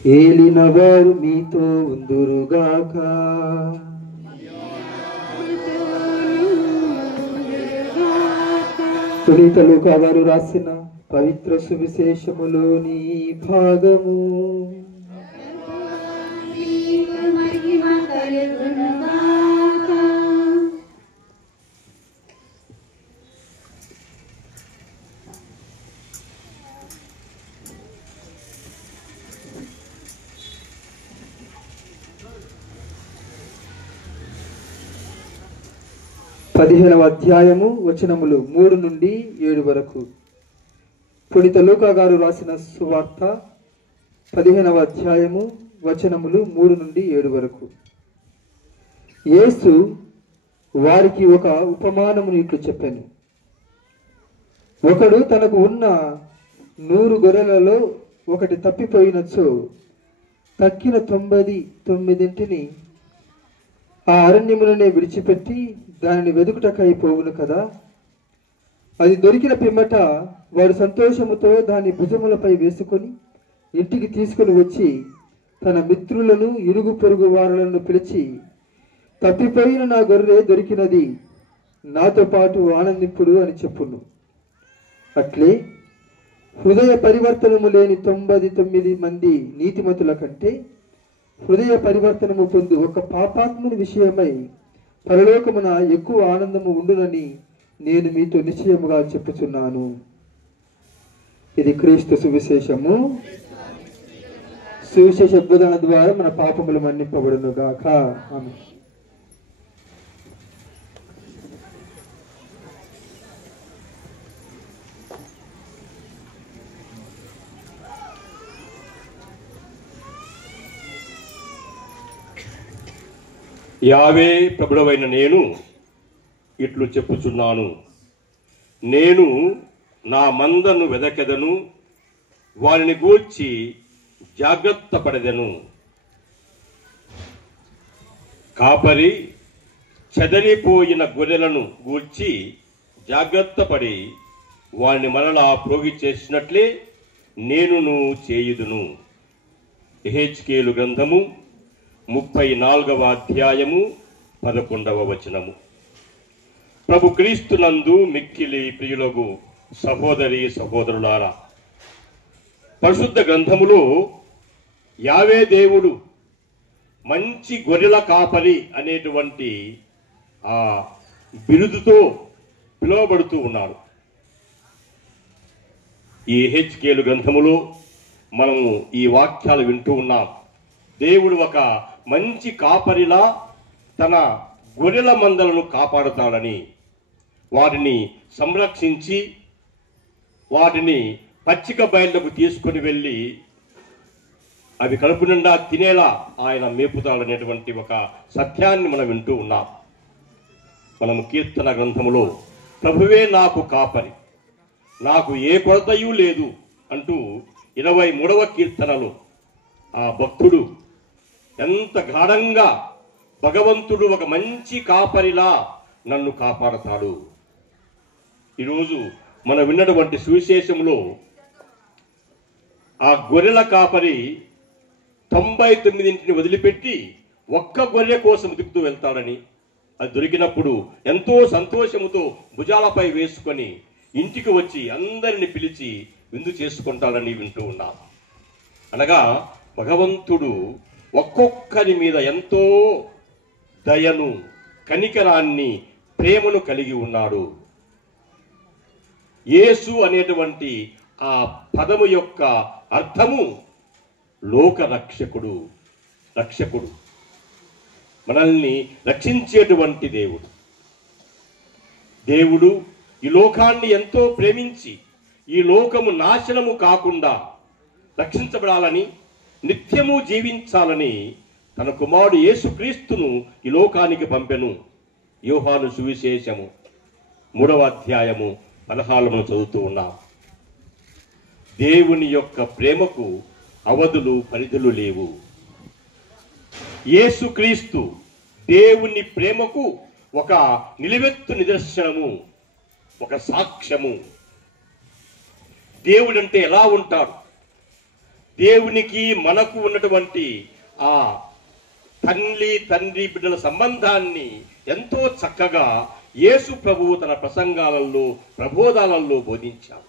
ఏలినవారు మీతో ఉందురుగాక. తొలిత లూకా గారు రాసిన పవిత్ర సువిశేషములోని భాగము. 15వ అధ్యాయము వచనములు 3 నుండి 7 వరకు. పునీత లూకా గారు రాసిన సువార్త 15వ అధ్యాయము వచనములు 3 నుండి 7 వరకు. యేసు వారికి ఒక ఉపమానమును ఇట్లు చెప్పాను. ఒకడు తనకు ఉన్న 100 గొర్రెలలో ఒకటి తప్పిపోయినచో తక్కిన 99 ఆ అరణ్యములనే విడిచిపెట్టి దానిని వెదుకుటకై పోవును కదా. అది దొరికిన పిమ్మట వాడు సంతోషముతో దాని భుజములపై వేసుకొని ఇంటికి తీసుకుని వచ్చి తన మిత్రులను ఇరుగు పొరుగు వారులను పిలిచి, తప్పిపోయిన నా గొర్రె దొరికినది, నాతో పాటు ఆనందింపుడు అని చెప్పును. అట్లే హృదయ పరివర్తనము లేని 99 మంది నీతిమంతుల కంటే హృదయ పరివర్తనము పొంది ఒక పాపాత్ముని విషయమై పరలోకమున ఎక్కువ ఆనందము ఉండునని నేను మీతో నిశ్చయముగా చెప్పుచున్నాను. ఇది క్రీస్తు సువిశేషము. సువిశేష బోధన ద్వారా మన పాపములు మన్నింపబడును గాక. ఆమేన్. యావే ప్రభుడవైన నేను ఇట్లు చెప్పుచున్నాను, నేను నా మందను వెదకెదను, వారిని గూర్చి జాగ్రత్త పడెదను. కాపరి చెదరిపోయిన గొర్రెలను గూర్చి జాగ్రత్త పడి వారిని మరలా ప్రోగి చేసినట్లే నేనును చేయుదును. యెహెజ్కేలు గ్రంథము 34వ అధ్యాయము 11వ వచనము. ప్రభు క్రీస్తునందు మిక్కిలి ప్రియులకు సహోదరి సహోదరులారా, పరిశుద్ధ గ్రంథములో యావే దేవుడు మంచి గొర్రెల కాపరి అనేటువంటి ఆ బిరుదుతో పిలువబడుతూ ఉన్నాడు. ఈ యెహెజ్కేలు గ్రంథములో మనము ఈ వాక్యాలు వింటూ ఉన్నాం. దేవుడు ఒక మంచి కాపరిలా తన గొర్రెల మందలను కాపాడుతాడని, వాటిని సంరక్షించి వాటిని పచ్చిక బయళ్ళకు తీసుకుని వెళ్ళి అవి కడుపు నిండా తినేలా ఆయన మేపుతాడనేటువంటి ఒక సత్యాన్ని మనం వింటూ ఉన్నాం. మనము కీర్తన గ్రంథములో ప్రభువే నాకు కాపరి, నాకు ఏ కొరతయూ లేదు అంటూ 23వ కీర్తనలో ఆ భక్తుడు ఎంత గాఢంగా భగవంతుడు ఒక మంచి కాపరిలా నన్ను కాపాడతాడు. ఈరోజు మనం విన్నటువంటి సువిశేషంలో ఆ గొర్రెల కాపరి 99 వదిలిపెట్టి ఒక్క గొర్రె కోసం దిగుతూ వెళ్తాడని, అది దొరికినప్పుడు ఎంతో సంతోషముతో భుజాలపై వేసుకొని ఇంటికి వచ్చి అందరిని పిలిచి విందు చేసుకుంటాడని వింటూ ఉన్నాం. అనగా భగవంతుడు ఒక్కొక్కరి మీద ఎంతో దయను, కనికరాన్ని, ప్రేమను కలిగి ఉన్నాడు. యేసు అనేటువంటి ఆ పదము యొక్క అర్థము లోక రక్షకుడు, రక్షకుడు, మనల్ని రక్షించేటువంటి దేవుడు. దేవుడు ఈ లోకాన్ని ఎంతో ప్రేమించి ఈ లోకము నాశనము కాకుండా రక్షించబడాలని, నిత్యము జీవించాలని తన కుమారుడు యేసుక్రీస్తును ఈ లోకానికి పంపెను. యోహాను సువిశేషము 3వ అధ్యాయము 16 చదువుతూ ఉన్నాం. దేవుని యొక్క ప్రేమకు అవధులు, పరిధులు లేవు. యేసుక్రీస్తు దేవుని ప్రేమకు ఒక నిలువెత్తు నిదర్శనము, ఒక సాక్ష్యము. దేవుడంటే ఎలా ఉంటాడు, దేవునికి మనకు ఉన్నటువంటి ఆ తండ్రి బిడ్డల సంబంధాన్ని ఎంతో చక్కగా యేసు ప్రభువు తన ప్రసంగాలలో, ప్రబోధాలలో బోధించాడు.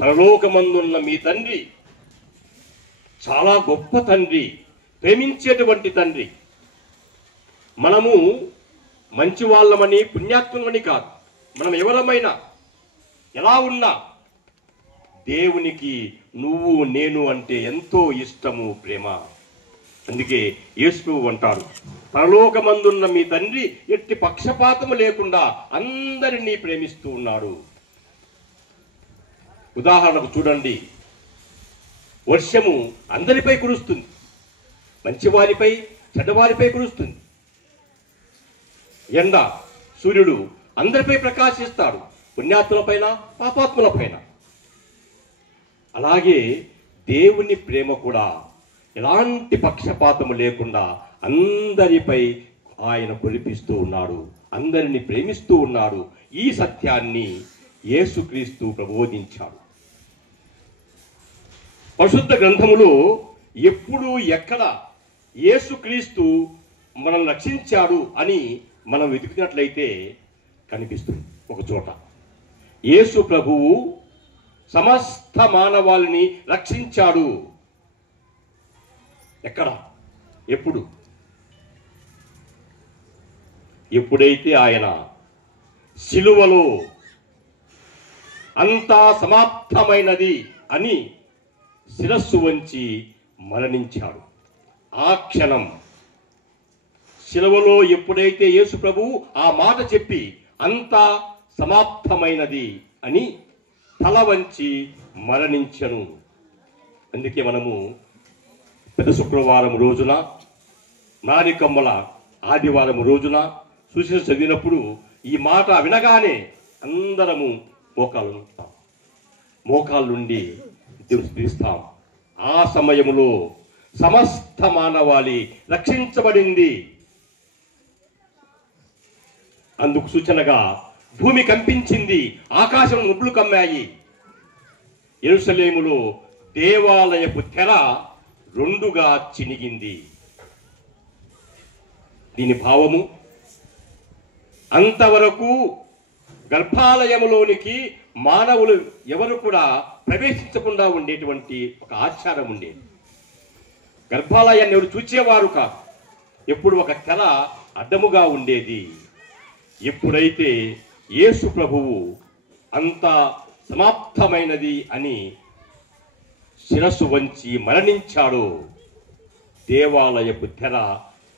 పరలోకమందున్న మీ తండ్రి చాలా గొప్ప తండ్రి, ప్రేమించేటువంటి తండ్రి. మనము మంచి వాళ్ళమని, పుణ్యాత్మని కాదు, మనం ఎవరమైనా ఎలా ఉన్నా దేవునికి నువ్వు నేను అంటే ఎంతో ఇష్టము, ప్రేమ. అందుకే యేసు అంటాడు, పరలోకమందున్న మీ తండ్రి ఎట్టి పక్షపాతము లేకుండా అందరినీ ప్రేమిస్తూ ఉన్నాడు. ఉదాహరణకు చూడండి, వర్షము అందరిపై కురుస్తుంది, మంచివారిపై చెడ్డవారిపై కురుస్తుంది. ఎండ సూర్యుడు అందరిపై ప్రకాశిస్తాడు, పుణ్యాత్ములపైన పాపాత్ములపైన. అలాగే దేవుని ప్రేమ కూడా ఎలాంటి పక్షపాతము లేకుండా అందరిపై ఆయన కురిపిస్తూ ఉన్నాడు, అందరిని ప్రేమిస్తూ ఉన్నాడు. ఈ సత్యాన్ని యేసుక్రీస్తు ప్రబోధించాడు. పరిశుద్ధ గ్రంథములో ఎప్పుడు ఎక్కడ యేసుక్రీస్తు మనల్ని రక్షించాడు అని మనం వెతికినట్లయితే కనిపిస్తుంది. ఒక చోట యేసు ప్రభువు సమస్త మానవాళిని రక్షించాడు. ఎక్కడ? ఎప్పుడు? ఎప్పుడైతే ఆయన సిలువలో అంతా సమాప్తమైనది అని శిరస్సు వంచి మరణించాడు. ఆ క్షణం సిలువలో ఎప్పుడైతే యేసు ప్రభువు ఆ మాట చెప్పి అంతా సమాప్తమైనది అని తల వంచి మరణించను. అందుకే మనము పెద్ద శుక్రవారం రోజున, నానికమ్మల ఆదివారం రోజున సుశీల చదివినప్పుడు ఈ మాట వినగానే అందరము మోకాళ్ళ నుండి తీస్తాం. ఆ సమయంలో సమస్త మానవాళి రక్షించబడింది. అందుకు సూచనగా భూమి కంపించింది, ఆకాశం ముబ్బులు కమ్మాయి. యెరూషలేములో దేవాలయపు తెర రెండుగా చినిగింది. దీని భావము, అంతవరకు గర్భాలయములోనికి మానవులు ఎవరు కూడా ప్రవేశించకుండా ఉండేటువంటి ఒక ఆచారం ఉండేది. గర్భాలయాన్ని ఎవరు చూచేవారు కాదు, ఎప్పుడు ఒక తెర అడ్డముగా ఉండేది. ఎప్పుడైతే యేసు ప్రభువు అంతా సమాప్తమైనది అని శిరస్సు వంచి మరణించాడో దేవాలయపు తెర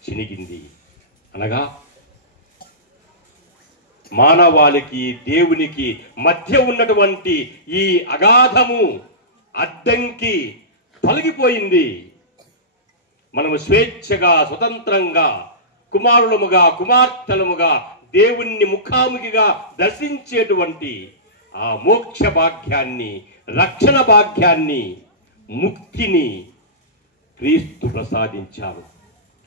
చినిగింది. అనగా మానవాళికి దేవునికి మధ్య ఉన్నటువంటి ఈ అగాధము, అడ్డంకి తొలగిపోయింది. మనము స్వేచ్ఛగా, స్వతంత్రంగా, కుమారులముగా, కుమార్తెలముగా దేవుణ్ణి ముఖాముఖిగా దర్శించేటువంటి ఆ మోక్ష భాగ్యాన్ని, రక్షణ భాగ్యాన్ని, ముక్తిని క్రీస్తు ప్రసాదించారు.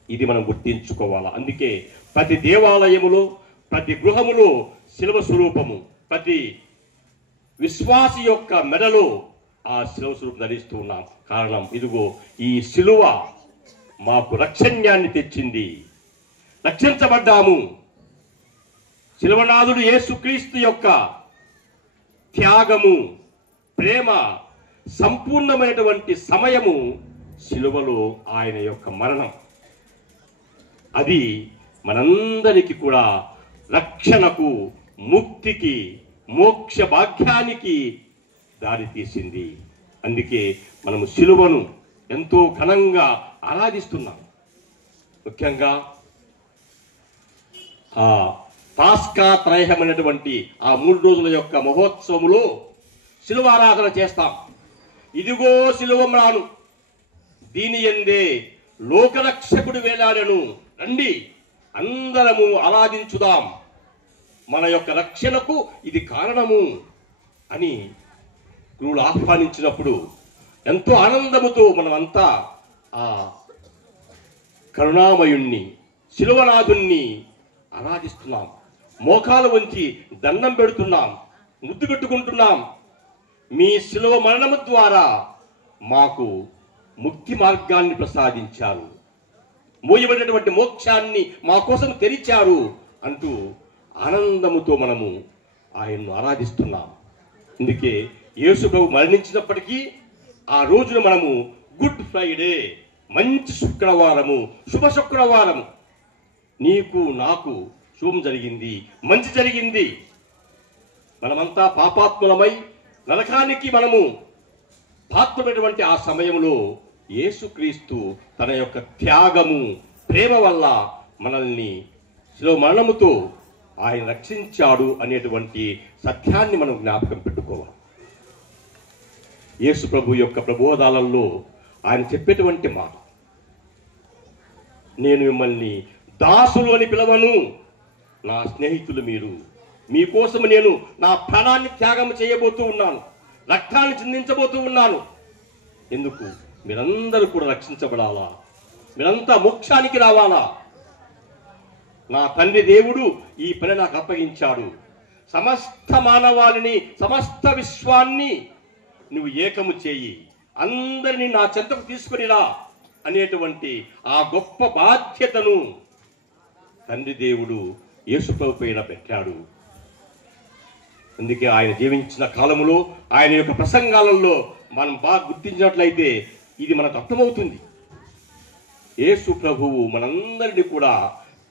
ఇది మనం గుర్తించుకోవాలా. అందుకే ప్రతి దేవాలయములో, ప్రతి గృహములో శిలువ స్వరూపము, ప్రతి విశ్వాసి యొక్క మెడలో ఆ శిలువ స్వరూపం ధరిస్తూ ఉన్నాం. కారణం, ఇదిగో ఈ శిలువ మాకు రక్షణ్యాన్ని తెచ్చింది, రక్షించబడ్డాము. శిలువనాథుడు యేసుక్రీస్తు యొక్క త్యాగము, ప్రేమ, సంపూర్ణమైనటువంటి సమయము శిలువలో ఆయన యొక్క మరణం. అది మనందరికీ కూడా రక్షణకు, ముక్తికి, మోక్ష భాగ్యానికి దారి తీసింది. అందుకే మనము శిలువను ఎంతో ఘనంగా ఆరాధిస్తున్నాం. ముఖ్యంగా ఆ పాస్కా త్రైహమైనటువంటి ఆ 3 రోజుల యొక్క మహోత్సవములో శిలువ ఆరాధన చేస్తాం. ఇదిగో శిలువ మ్రాను, దీని యందే లోకరక్షకుడు వేలాడెను, రండి అందరము ఆరాధించుదాం, మన యొక్క రక్షణకు ఇది కారణము అని గురువులు ఆహ్వానించినప్పుడు ఎంతో ఆనందముతో మనమంతా ఆ కరుణామయుణ్ణి, శిలువనాథుణ్ణి ఆరాధిస్తున్నాం. మోకాలు వంచి దండం పెడుతున్నాం, ముద్దు పెట్టుకుంటున్నాం. మీ శిలువ మరణము ద్వారా మాకు ముక్తి మార్గాన్ని ప్రసాదించారు, మోయబడినటువంటి మోక్షాన్ని మా కోసం తెరిచారు అంటూ ఆనందముతో మనము ఆయన్ను ఆరాధిస్తున్నాం. అందుకే యేసు ప్రభు మరణించినప్పటికీ ఆ రోజున మనము గుడ్ ఫ్రైడే, మంచి శుక్రవారము, శుభ శుక్రవారము, నీకు నాకు శుభం జరిగింది, మంచి జరిగింది. మనమంతా పాపాత్ములమై నరకానికి మనము పాత్రమైనటువంటి ఆ సమయంలో యేసుక్రీస్తు తన యొక్క త్యాగము ప్రేమ వల్ల మనల్ని శిలువ మరణముతో ఆయన రక్షించాడు అనేటువంటి సత్యాన్ని మనం జ్ఞాపకం పెట్టుకోవాలి. యేసు ప్రభు యొక్క ప్రబోధాలలో ఆయన చెప్పేటువంటి మాట, నేను మిమ్మల్ని దాసులు అని పిలవను, నా స్నేహితులు మీరు. మీకోసం నేను నా ప్రాణాన్ని త్యాగం చేయబోతూ ఉన్నాను, రక్తాన్ని చిందించబోతూ ఉన్నాను. ఎందుకు? మీరందరూ కూడా రక్షించబడాలా, మీరంతా మోక్షానికి రావాలా. నా తండ్రి దేవుడు ఈ పని నాకు అప్పగించాడు. సమస్త మానవాళిని, సమస్త విశ్వాన్ని నువ్వు ఏకము చేయి, అందరినీ నా చెంతకు తీసుకునిరా అనేటువంటి ఆ గొప్ప బాధ్యతను తండ్రి దేవుడు యేసుప్రభు పైన పెట్టాడు. అందుకే ఆయన జీవించిన కాలములో ఆయన యొక్క ప్రసంగాలలో మనం బాగా గుర్తించినట్లయితే ఇది మనకు అర్థమవుతుంది. యేసు ప్రభువు మనందరినీ కూడా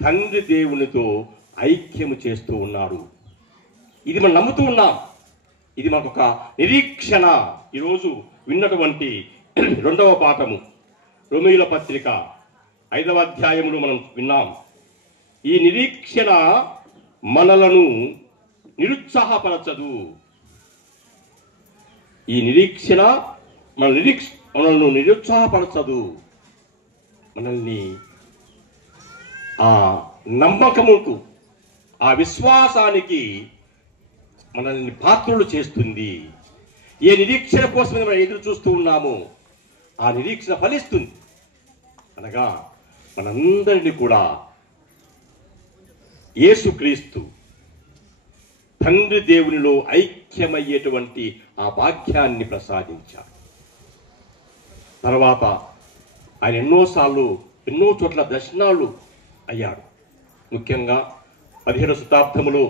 తండ్రి దేవునితో ఐక్యము చేస్తూ ఉన్నాడు. ఇది మనం నమ్ముతూ ఉన్నాం. ఇది మనకు ఒక నిరీక్షణ. ఈరోజు విన్నటువంటి 2వ పాఠము రోమీయుల పత్రిక 5వ అధ్యాయములో మనం విన్నాం. ఈ నిరీక్షణ మనలను నిరుత్సాహపరచదు. ఈ నిరీక్షణ మనల్ని నిరుత్సాహపరచదు. మనల్ని ఆ నమ్మకముకు, ఆ విశ్వాసానికి మనల్ని పాత్రలు చేస్తుంది. ఏ నిరీక్షణ కోసమే మనం ఎదురు చూస్తూ ఉన్నామో ఆ నిరీక్షణ ఫలిస్తుంది. అనగా మనందరినీ కూడా యేసుక్రీస్తు తండ్రి దేవునిలో ఐక్యమయ్యేటువంటి ఆ భాగ్యాన్ని ప్రసాదించాడు. తర్వాత ఆయన ఎన్నో చోట్ల దర్శనాలు అయ్యాడు. ముఖ్యంగా 15వ శతాబ్దములో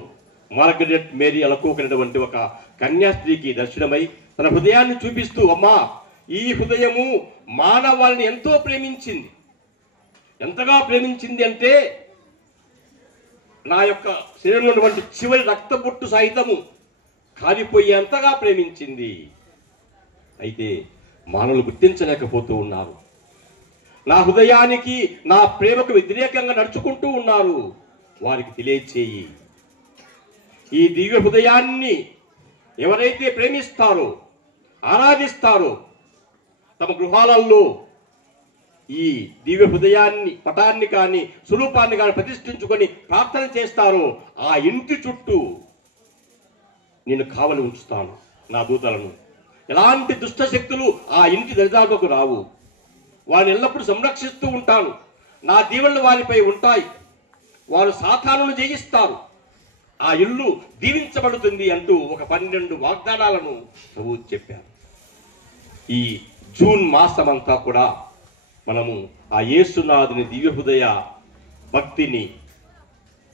మార్గరెట్ మేరీ అలకోకనటువంటి ఒక కన్యాస్త్రీకి దర్శనమై తన హృదయాన్ని చూపిస్తూ, అమ్మా, ఈ హృదయము మానవాళిని ఎంతో ప్రేమించింది. ఎంతగా ప్రేమించింది అంటే నా యొక్క శరీరంలో ఉన్నటువంటి చివరి రక్తబొట్టు సహితము కాలిపోయేంతగా ప్రేమించింది. అయితే మానవులు గుర్తించలేకపోతూ ఉన్నారు. నా హృదయానికి, నా ప్రేమకు వ్యతిరేకంగా నడుచుకుంటూ ఉన్నారు. వారికి తెలియచేయి. ఈ దివ్య హృదయాన్ని ఎవరైతే ప్రేమిస్తారో, ఆరాధిస్తారో, తమ గృహాలలో ఈ దివ్య హృదయాన్ని పటాన్ని కానీ స్వరూపాన్ని కానీ ప్రతిష్ఠించుకొని ప్రార్థన చేస్తారో ఆ ఇంటి చుట్టూ నేను కావలి ఉంచుతాను నా దూతలను. ఎలాంటి దుష్ట శక్తులు ఆ ఇంటి దరిదాపులకు రావు. వారిని ఎల్లప్పుడూ సంరక్షిస్తూ ఉంటాను. నా దీవెనలు వారిపై ఉంటాయి. వారు సాతానును జయిస్తారు. ఆ ఇల్లు దీవించబడుతుంది అంటూ ఒక 12 వాగ్దానాలను ప్రభువు చెప్పారు. ఈ జూన్ మాసమంతా కూడా మనము ఆ యేసునాథుని దివ్య హృదయ భక్తిని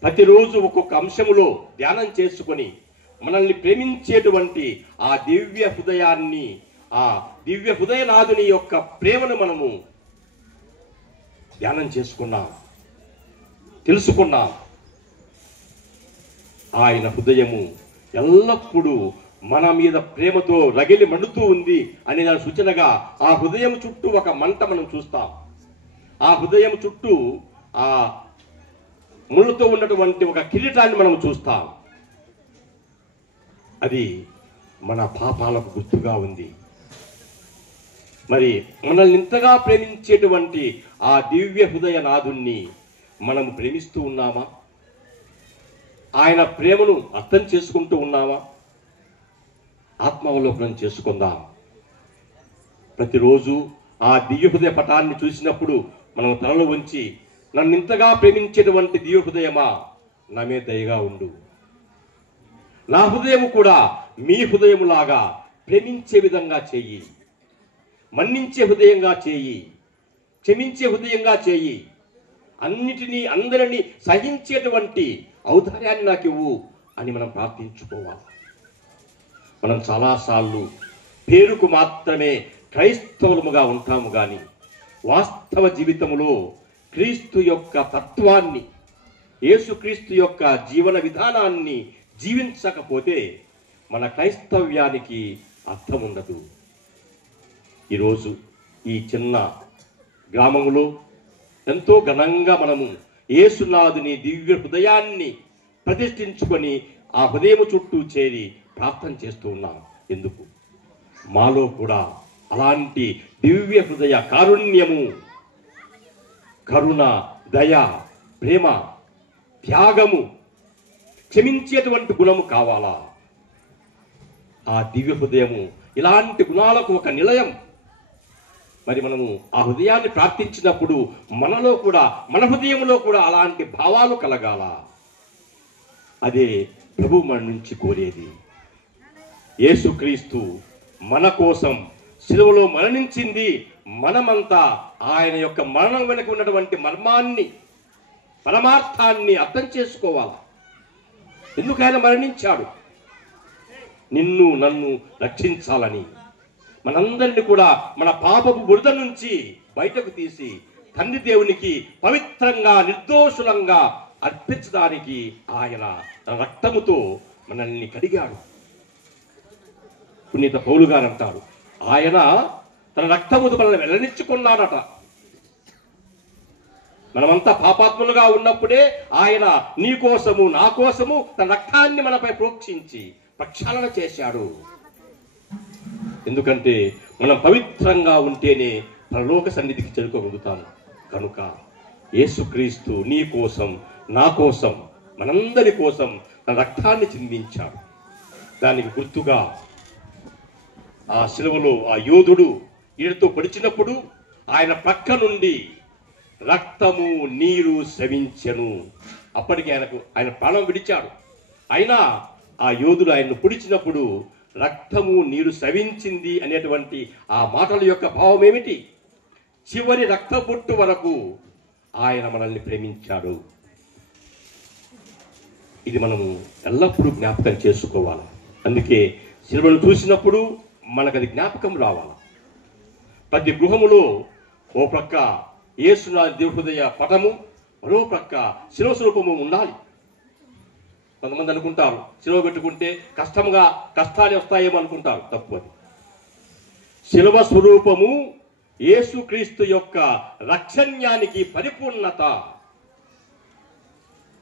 ప్రతిరోజు ఒక్కొక్క అంశములో ధ్యానం చేసుకొని మనల్ని ప్రేమించేటువంటి ఆ దివ్య హృదయాన్ని, ఆ దివ్య హృదయనాథుని యొక్క ప్రేమను మనము ధ్యానం చేసుకున్నాం, తెలుసుకున్నాం. ఆయన హృదయము ఎల్లప్పుడూ మన మీద ప్రేమతో రగిలి మండుతూ ఉంది అనే దాని సూచనగా ఆ హృదయం చుట్టూ ఒక మంట మనం చూస్తాం. ఆ హృదయం చుట్టూ ఆ ముళ్ళతో ఉన్నటువంటి ఒక కిరీటాన్ని మనం చూస్తాం. అది మన పాపాలకు గుర్తుగా ఉంది. మరి మనల్ని ఇంతగా ప్రేమించేటువంటి ఆ దివ్య హృదయ నాథుణ్ణి మనం ప్రేమిస్తూ ఉన్నామా? ఆయన ప్రేమను అర్థం చేసుకుంటూ ఉన్నామా? ఆత్మావలోకనం చేసుకుందాం. ప్రతిరోజు ఆ దివ్య హృదయ పటాన్ని చూసినప్పుడు మనం తలలో ఉంచి, నన్ను ఇంతగా ప్రేమించేటువంటి దివ్య హృదయమా, నా మీద దయగా ఉండు. నా హృదయం కూడా మీ హృదయములాగా ప్రేమించే విధంగా చేయి, మన్నించే హృదయంగా చేయి, క్షమించే హృదయంగా చేయి, అన్నిటినీ అందరినీ సహించేటువంటి ఔదార్యాన్ని నాకు ఇవ్వు అని మనం ప్రార్థించుకోవాలి. మనం చాలాసార్లు పేరుకు మాత్రమే క్రైస్తవులముగా ఉంటాము కానీ వాస్తవ జీవితంలో క్రీస్తు యొక్క తత్వాన్ని, యేసుక్రీస్తు యొక్క జీవన విధానాన్ని జీవించకపోతే మన క్రైస్తవ్యానికి అర్థం ఉండదు. ఈరోజు ఈ చిన్న గ్రామంలో ఎంతో ఘనంగా మనము యేసునాథుని దివ్య హృదయాన్ని ప్రతిష్ఠించుకొని ఆ హృదయం చుట్టూ చేరి ప్రార్థన చేస్తూ ఉన్నాం. ఎందుకు? మాలో కూడా అలాంటి దివ్య హృదయ కారుణ్యము, కరుణ, దయ, ప్రేమ, త్యాగము, క్షమించేటువంటి గుణము కావాలా? ఆ దివ్య హృదయము ఇలాంటి గుణాలకు ఒక నిలయం. మరి మనము ఆ హృదయాన్ని ప్రార్థించినప్పుడు మనలో కూడా, మన హృదయంలో కూడా అలాంటి భావాలు కలగాల. అదే ప్రభు మన నుంచి కోరేది. యేసుక్రీస్తు మన కోసం శిలువలో మరణించింది. మనమంతా ఆయన యొక్క మరణం వెనుక ఉన్నటువంటి మర్మాన్ని, పరమార్థాన్ని అర్థం చేసుకోవాలి. ఎందుకు ఆయన మరణించాడు? నిన్ను నన్ను రక్షించాలని, మనందరిని కూడా మన పాపపు బురద నుంచి బయటకు తీసి తండ్రి దేవునికి పవిత్రంగా, నిర్దోషులంగా అర్పించడానికి ఆయన తన రక్తముతో మనల్ని కడిగాడు. పునీత పౌలు గారు అంటారు, ఆయన తన రక్తముతో మనల్ని వెల్లడించుకున్నాడట. మనమంతా పాపాత్ములుగా ఉన్నప్పుడే ఆయన నీ కోసము, నా కోసము తన రక్తాన్ని మనపై ప్రోక్షించి ప్రక్షాళన చేశాడు. ఎందుకంటే మనం పవిత్రంగా ఉంటేనే పరలోక సన్నిధికి చేరుకోగలుగుతాము. కనుక యేసుక్రీస్తు నీ కోసం, నా కోసం, మనందరి కోసం తన రక్తాన్ని చిందించాడు. దానికి గుర్తుగా ఆ శిలువలో ఆ యోధుడు ఈడుతో పొడిచినప్పుడు ఆయన ప్రక్క నుండి రక్తము, నీరు స్రవించెను. అప్పటికి ఆయన ప్రాణం విడిచాడు. అయినా ఆ యోధుడు ఆయన్ను పొడిచినప్పుడు రక్తము, నీరు స్రవించింది అనేటువంటి ఆ మాటల యొక్క భావం ఏమిటి? చివరి రక్త బొట్టు వరకు ఆయన మనల్ని ప్రేమించాడు. ఇది మనము ఎల్లప్పుడూ జ్ఞాపకం చేసుకోవాలి. అందుకే శిలువను చూసినప్పుడు మనకు అది జ్ఞాపకం రావాలి. ప్రతి గృహములో ఓ ప్రక్క యేసునాథుని దివ్య హృదయ పటము, మరో ప్రక్క శిలువ స్వరూపము ఉండాలి. కొంతమంది అనుకుంటారు శిలువ పెట్టుకుంటే కష్టాలు వస్తాయేమో అనుకుంటారు. తప్పు. అది శిలువ స్వరూపము యేసుక్రీస్తు యొక్క రక్షణ్యానికి పరిపూర్ణత.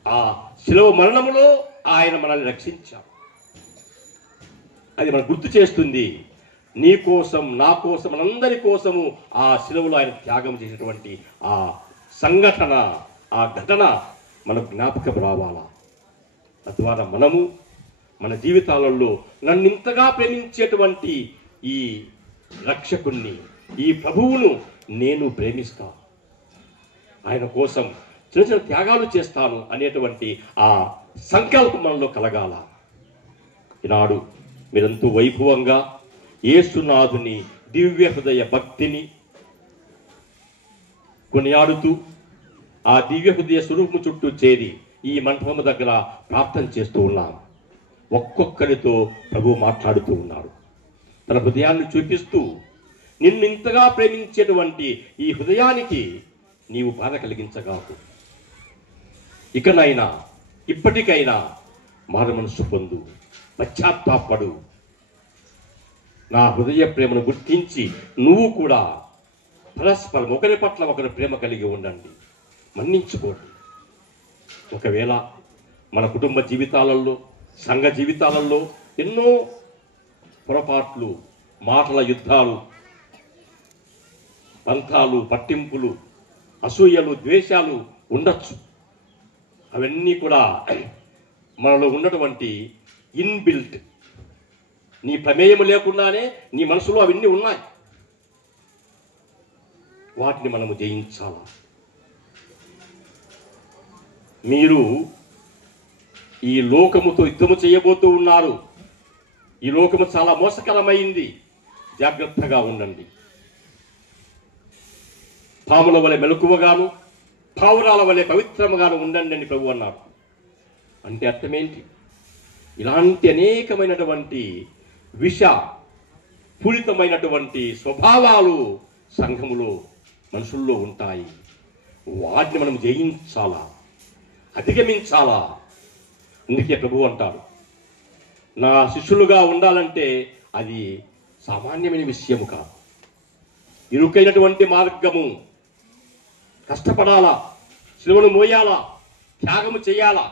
ఆ శిలువ మరణములో ఆయన మనల్ని రక్షించాడు. అది మనకు గుర్తు చేస్తుంది, నీ కోసం, నా కోసం, మనందరి కోసము ఆ శిలువలో ఆయన త్యాగం చేసినటువంటి ఆ సంఘటన, ఆ ఘటన మనకు జ్ఞాపకం రావాలా. తద్వారా మనము మన జీవితాలలో నన్ను ఇంతగా ప్రేమించేటువంటి ఈ రక్షకుణ్ణి, ఈ ప్రభువును నేను ప్రేమిస్తాను, ఆయన కోసం చిన్న చిన్న త్యాగాలు చేస్తాను అనేటువంటి ఆ సంకల్పం మనలో కలగాల. ఈనాడు మీరంతా వైభవంగా యేసునాథుని దివ్య హృదయ భక్తిని కొనియాడుతూ ఆ దివ్య హృదయ స్వరూపము చుట్టూ చేరి ఈ మంటపము దగ్గర ప్రార్థన చేస్తూ ఉన్నాం. ఒక్కొక్కరితో ప్రభు మాట్లాడుతూ ఉన్నాడు. తన హృదయాన్ని చూపిస్తూ, నిన్ను ఇంతగా ప్రేమించేటువంటి ఈ హృదయానికి నీవు బాధ కలిగించగాకు. ఇకనైనా, ఇప్పటికైనా మారు మనసు పొందు, పశ్చాత్తాపడు. నా హృదయ ప్రేమను గుర్తించి నువ్వు కూడా పరస్పరం ఒకరి పట్ల ఒకరి ప్రేమ కలిగి ఉండండి, మన్నించుకోండి. ఒకవేళ మన కుటుంబ జీవితాలలో, సంఘ జీవితాలలో ఎన్నో పొరపాట్లు, మాటల యుద్ధాలు, పంథాలు, పట్టింపులు, అసూయలు, ద్వేషాలు ఉండొచ్చు. అవన్నీ కూడా మనలో ఉన్నటువంటి ఇన్బిల్ట్, నీ ప్రమేయం లేకుండానే నీ మనసులో అవన్నీ ఉన్నాయి. వాటిని మనము జయించాలా. మీరు ఈ లోకముతో యుద్ధము చేయబోతూ ఉన్నారు. ఈ లోకము చాలా మోసకరమైంది. జాగ్రత్తగా ఉండండి. పాముల వలె మెలకువగాను, పావురాల వలె పవిత్రముగాను ఉండండి అని ప్రభు అన్నారు. అంటే అర్థమేంటి? ఇలాంటి అనేకమైనటువంటి పూరితమైనటువంటి స్వభావాలు సంఘములో, మనుషుల్లో ఉంటాయి. వాటిని మనం జయించాలా, అధిగమించాలా. అందుకే ప్రభు అంటారు, నా శిష్యులుగా ఉండాలంటే అది సామాన్యమైన విషయము కాదు. ఇరుకైనటువంటి మార్గము, కష్టపడాలా, శిలువను మోయాలా, త్యాగము చేయాలా.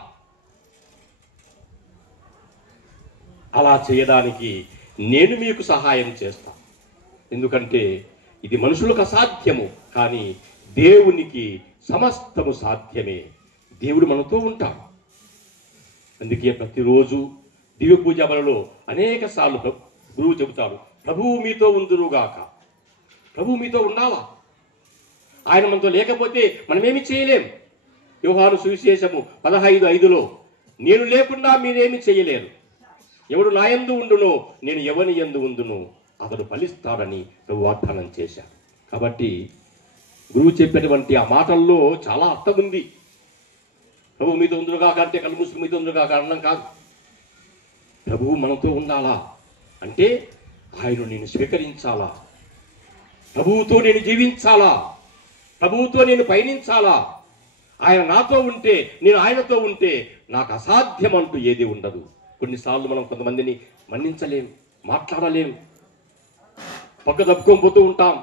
అలా చేయడానికి నేను మీకు సహాయం చేస్తాను. ఎందుకంటే ఇది మనుషులకు అసాధ్యము, కానీ దేవునికి సమస్తము సాధ్యమే. దేవుడు మనతో ఉంటాడు. అందుకే ప్రతిరోజు దివ్య పూజ బలలో అనేక సార్లు గురువు చెబుతాడు, ప్రభువు మీతో ఉందురుగాక. ప్రభువు మీతో ఉండాలా. ఆయన మనతో లేకపోతే మనమేమి చేయలేం. యోహాను సువిశేషము 15:5లో నేను లేకుండా మీరేమి చేయలేరు. ఎవడు నా యందు ఉండునో నేను ఎవని యందు ఉండునో అతడు ఫలిస్తాడని ప్రభు వాగ్దానం చేశాడు. కాబట్టి గురువు చెప్పేటువంటి ఆ మాటల్లో చాలా అర్థం ఉంది. ప్రభు మీతో ఉందురుగాక అంటే కళ్ళు మూసుకు మీతో ఉందురుగాక అనడం కాదు. ప్రభువు మనతో ఉండాలా అంటే ఆయన నేను స్వీకరించాలా, ప్రభువుతో నేను జీవించాలా, ప్రభువుతో నేను పయనించాలా. ఆయన నాతో ఉంటే, నేను ఆయనతో ఉంటే నాకు అసాధ్యం అంటూ ఏది ఉండదు. కొన్నిసార్లు మనం కొంతమందిని మన్నించలేం, మాట్లాడలేం, పక్క తప్పుకొని పోతూ ఉంటాం.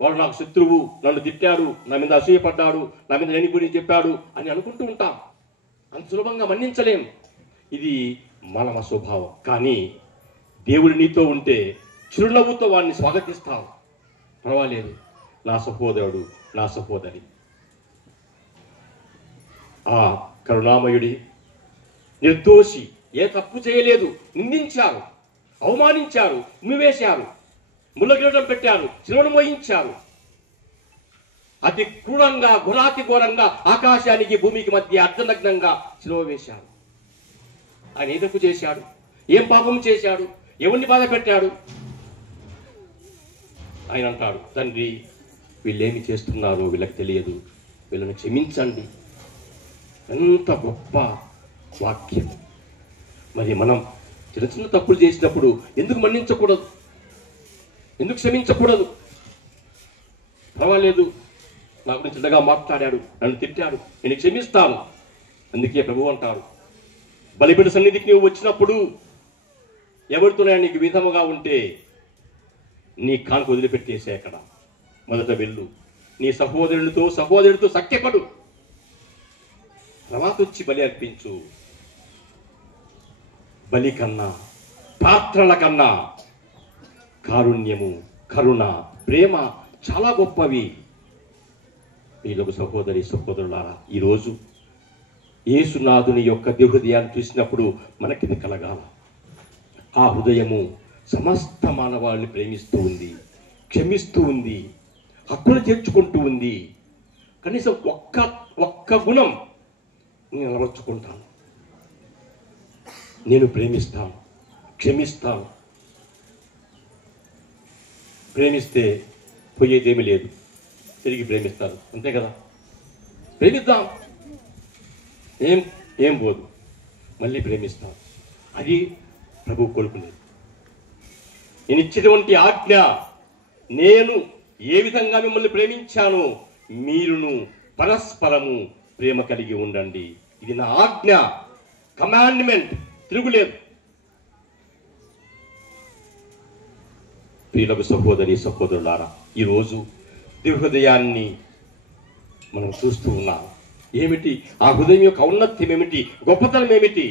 వాడు నాకు శత్రువు, నన్ను తిట్టాడు, నా మీద అసూయపడ్డాడు, నా మీద లేని గురించి చెప్పాడు అని అనుకుంటూ ఉంటాం. అంత సులభంగా మన్నించలేం. ఇది మానవ స్వభావం. కానీ దేవుడు నీతో ఉంటే చిరునవ్వుతో వాడిని స్వాగతిస్తాం. పర్వాలేదు, నా సహోదరుడు, నా సహోదరి. ఆ కరుణామయుడి నిర్దోషి, ఏ తప్పు చేయలేదు, నిందించారు, అవమానించారు, ఉమ్మివేశారు, ముళ్ళకిరీటం పెట్టారు, శిలువను మోయించారు. అతి క్రూరంగా, ఘోరాతి ఘోరంగా ఆకాశానికి భూమికి మధ్య అర్ధనగ్నంగా శిలువ వేశారు. ఆయన ఏ తప్పు చేశాడు? ఏం పాపం చేశాడు? ఎవరిని బాధ పెట్టాడు? ఆయన అంటాడు, తండ్రి వీళ్ళేమి చేస్తున్నారో వీళ్ళకి తెలియదు, వీళ్ళని క్షమించండి. ఎంత గొప్ప వాక్యం. మరి మనం చిన్న చిన్న తప్పులు చేసినప్పుడు ఎందుకు మన్నించకూడదు? ఎందుకు క్షమించకూడదు? పర్వాలేదు, నా గురించి చెడ్డగా మాట్లాడాడు, నన్ను తిట్టాడు, నేను క్షమిస్తాను. అందుకే ప్రభు అంటారు, బలిపీఠ సన్నిధికి నువ్వు వచ్చినప్పుడు ఎవరితోనైనా నీకు విధముగా ఉంటే నీ కానుక వదిలిపెట్టేసే. అక్కడ మొదట వెళ్ళు, నీ సహోదరుడితో సఖ్యపడు, తర్వాత వచ్చి బలి అర్పించు. బలి కన్నా, ప్రార్థనల కన్నా కారుణ్యము, కరుణ, ప్రేమ చాలా గొప్పవి. వీళ్ళకు సహోదరి సహోదరులారా, ఈరోజు యేసునాథుని యొక్క హృదయాన్ని చూసినప్పుడు మనకిది కలగాల. ఆ హృదయము సమస్త మానవాళిని ప్రేమిస్తూ ఉంది, క్షమిస్తూ ఉంది, హక్కులు చేర్చుకుంటూ ఉంది. కనీసం ఒక్క గుణం నేను అలవర్చుకుంటాను. నేను ప్రేమిస్తాను, క్షమిస్తాను. ప్రేమిస్తే పోయేదేమీ లేదు, తిరిగి ప్రేమిస్తారు, అంతే కదా. ప్రేమిద్దాం, ఏం పోదు, మళ్ళీ ప్రేమిస్తాం. అది ప్రభు కోరుకునేది. నేను ఇచ్చినటువంటి ఆజ్ఞ, నేను ఏ విధంగా మిమ్మల్ని ప్రేమించానో మీరును పరస్పరము ప్రేమ కలిగి ఉండండి. ఇది నా ఆజ్ఞ, కమాండ్మెంట్, తిరుగులేదు. ప్రియులకు సహోదరి సహోదరులారా, ఈరోజు దివ్యహృదయాన్ని మనం చూస్తూ ఉన్నాం. ఏమిటి ఆ హృదయం యొక్క ఔన్నత్యం? ఏమిటి గొప్పతనం? ఏమిటి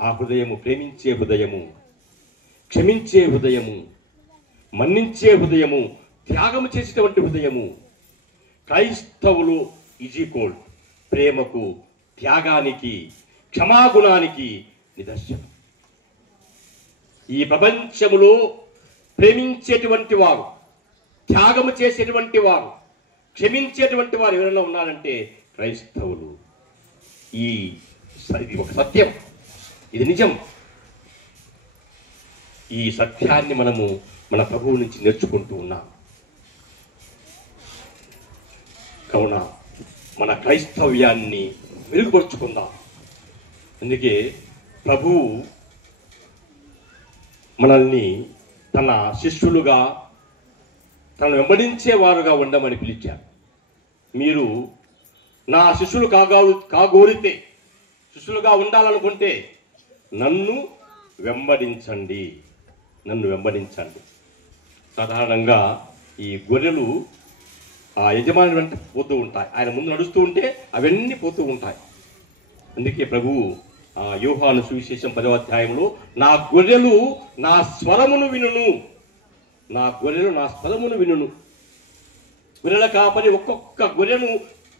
ఆ హృదయము? ప్రేమించే హృదయము, క్షమించే హృదయము, మన్నించే హృదయము, త్యాగము చేసేటువంటి హృదయము. క్రైస్తవులు ఈక్వల్ ప్రేమకు, త్యాగానికి, క్షమాగుణానికి నిదర్శనం. ఈ ప్రపంచములో ప్రేమించేటువంటి వారు, త్యాగము చేసేటువంటి వారు, క్షమించేటువంటి వారు ఎవరైనా ఉన్నారంటే క్రైస్తవులు. ఇది ఒక సత్యం, ఇది నిజం. ఈ సత్యాన్ని మనము మన ప్రభువు నుంచి నేర్చుకుంటూ ఉన్నాం. కావున మన క్రైస్తవ్యాన్ని మెరుగుపరుచుకుందాం. అందుకే ప్రభువు మనల్ని తన శిష్యులుగా, తనను వెంబడించేవారుగా ఉండమని పిలిచారు. మీరు నా శిష్యులు కాగోరితే, శిష్యులుగా ఉండాలనుకుంటే నన్ను వెంబడించండి, నన్ను వెంబడించండి. సాధారణంగా ఈ గొర్రెలు ఆ యజమాని వెంట పోతూ ఉంటాయి. ఆయన ముందు నడుస్తూ ఉంటే అవన్నీ పోతూ ఉంటాయి. అందుకే ప్రభువు యోహాను సువిశేషం 10వ అధ్యాయంలో నా గొర్రెలు నా స్వరమును వినును, నా గొర్రెలు నా స్వరమును వినును. గొర్రెల కాపరి ఒక్కొక్క గొర్రెను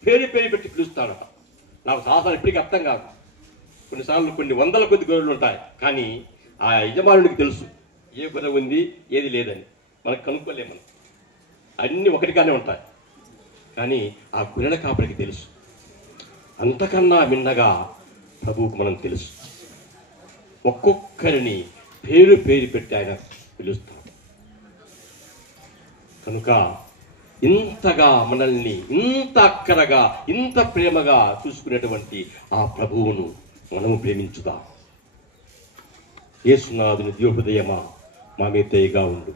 పేరు పెట్టి పిలుస్తాడట. నాకు సాధారణ ఇప్పటికీ అర్థం కాదు. కొన్నిసార్లు కొన్ని వందల కొద్ది గొర్రెలు ఉంటాయి, కానీ ఆ యజమానుడికి తెలుసు ఏ గొర్రె ఉంది ఏది లేదని. మనకు కనుక్కోలేము, మనం అన్నీ ఒకటిగానే ఉంటాయి, కానీ ఆ గొర్రెల కాపరికి తెలుసు. అంతకన్నా మిన్నగా ప్రభువుకు మనం తెలుసు. ఒక్కొక్కరిని పేరు పెట్టి ఆయన పిలుస్తాడు. కనుక ఇంతగా మనల్ని ఇంత అక్కరగా ఇంత ప్రేమగా చూసుకునేటువంటి ఆ ప్రభువును మనము ప్రేమించుదాం. యేసునాథుని దివ్య హృదయమా మా మీద దయగా ఉండు,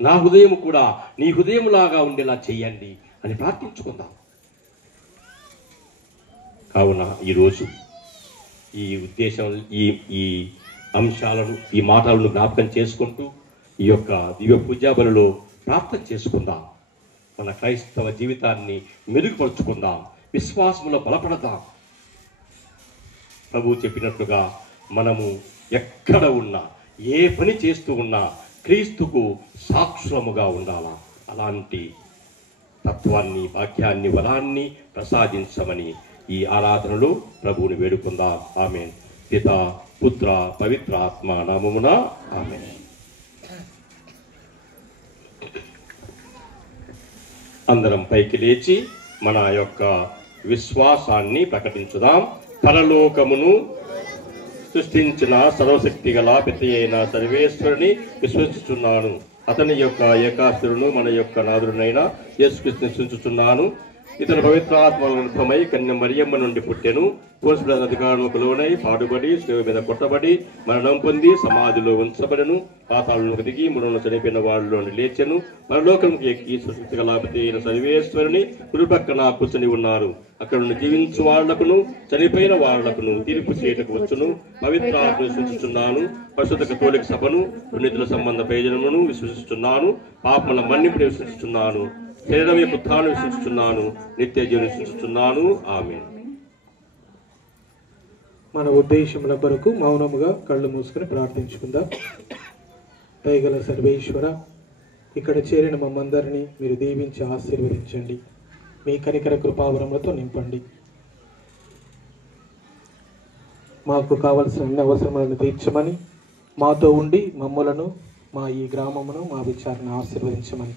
నా హృదయం కూడా నీ హృదయంలాగా ఉండేలా చెయ్యండి అని ప్రార్థించుకుందాం. కావున ఈరోజు ఈ ఉద్దేశం ఈ అంశాలను ఈ మాటలను జ్ఞాపకం చేసుకుంటూ ఈ యొక్క దివ్య పూజా బలిలో ప్రార్థన చేసుకుందాం. మన క్రైస్తవ జీవితాన్ని మెరుగుపరుచుకుందాం, విశ్వాసములో బలపడదాం. ప్రభువు చెప్పినట్లుగా మనము ఎక్కడ ఉన్నా ఏ పని చేస్తూ ఉన్నా క్రీస్తుకు సాక్షులముగా ఉండాలా. అలాంటి తత్వాన్ని వాక్యాన్ని వరాన్ని ప్రసాదించమని ఈ ఆరాధనలో ప్రభువుని వేడుకుందాం. ఆమేన్. పిత పుత్ర పవిత్ర ఆత్మ నామమున ఆమేన్. అందరం పైకి లేచి మన యొక్క విశ్వాసాన్ని ప్రకటించుదాం. పరలోకమును సృష్టించిన సర్వశక్తి గల పిత అయిన సర్వేశ్వరుని విశ్వసిస్తున్నాను. అతని యొక్క ఏకాసురును మన యొక్క నాదుడునైన యేసుక్రీస్తుని విశ్వసిస్తున్నాను. ఇతను పవిత్రాత్మ గర్భమై కన్య మరియమ్మ నుండి పుట్టెను. పోలీసుల అధికారులకు లోనై పాడుబడి శిలువ మీద కొట్టబడి మరణం పొంది సమాధిలో ఉంచబడెను. పాతాళంలోకి దిగి మూడవ చనిపోయిన వాళ్ళలో లేచెను. పరలోకంకి ఎక్కి సృష్టి కళాపతి అయిన సర్వేశ్వరుని కుడిపక్కన కూర్చొని ఉన్నారు. అక్కడ నుండి జీవించు వాళ్లకును చనిపోయిన వాళ్లకును తీర్పు చేయటకు వచ్చును. పవిత్రాత్మ విశ్వసిస్తున్నాను. పరిశుద్ధ కథోలిక సభను పుణ్యతుల సంబంధ ప్రయోజనమును విశ్వసిస్తున్నాను. పాపముల మన్నింపుని విశ్వసిస్తున్నాను. శరీరం యొక్క ఉత్థానం విశ్వసిస్తున్నాను. నిత్య జీవనం విశ్వసిస్తున్నాను. ఆమేన్. మన ఉద్దేశముల కొరకు మౌనముగా కళ్ళు మూసుకొని ప్రార్థించుకుందాం. దయగల సర్వేశ్వర, ఇక్కడ చేరిన మమ్మందరినీ మీరు దీవించి ఆశీర్వదించండి. మీ కనికర కృపావరములతో నింపండి. మాకు కావలసిన అన్ని అవసరములను తీర్చమని, మాతో ఉండి మమ్ములను, మా ఈ గ్రామమును, మా విచారణ ఆశీర్వదించమని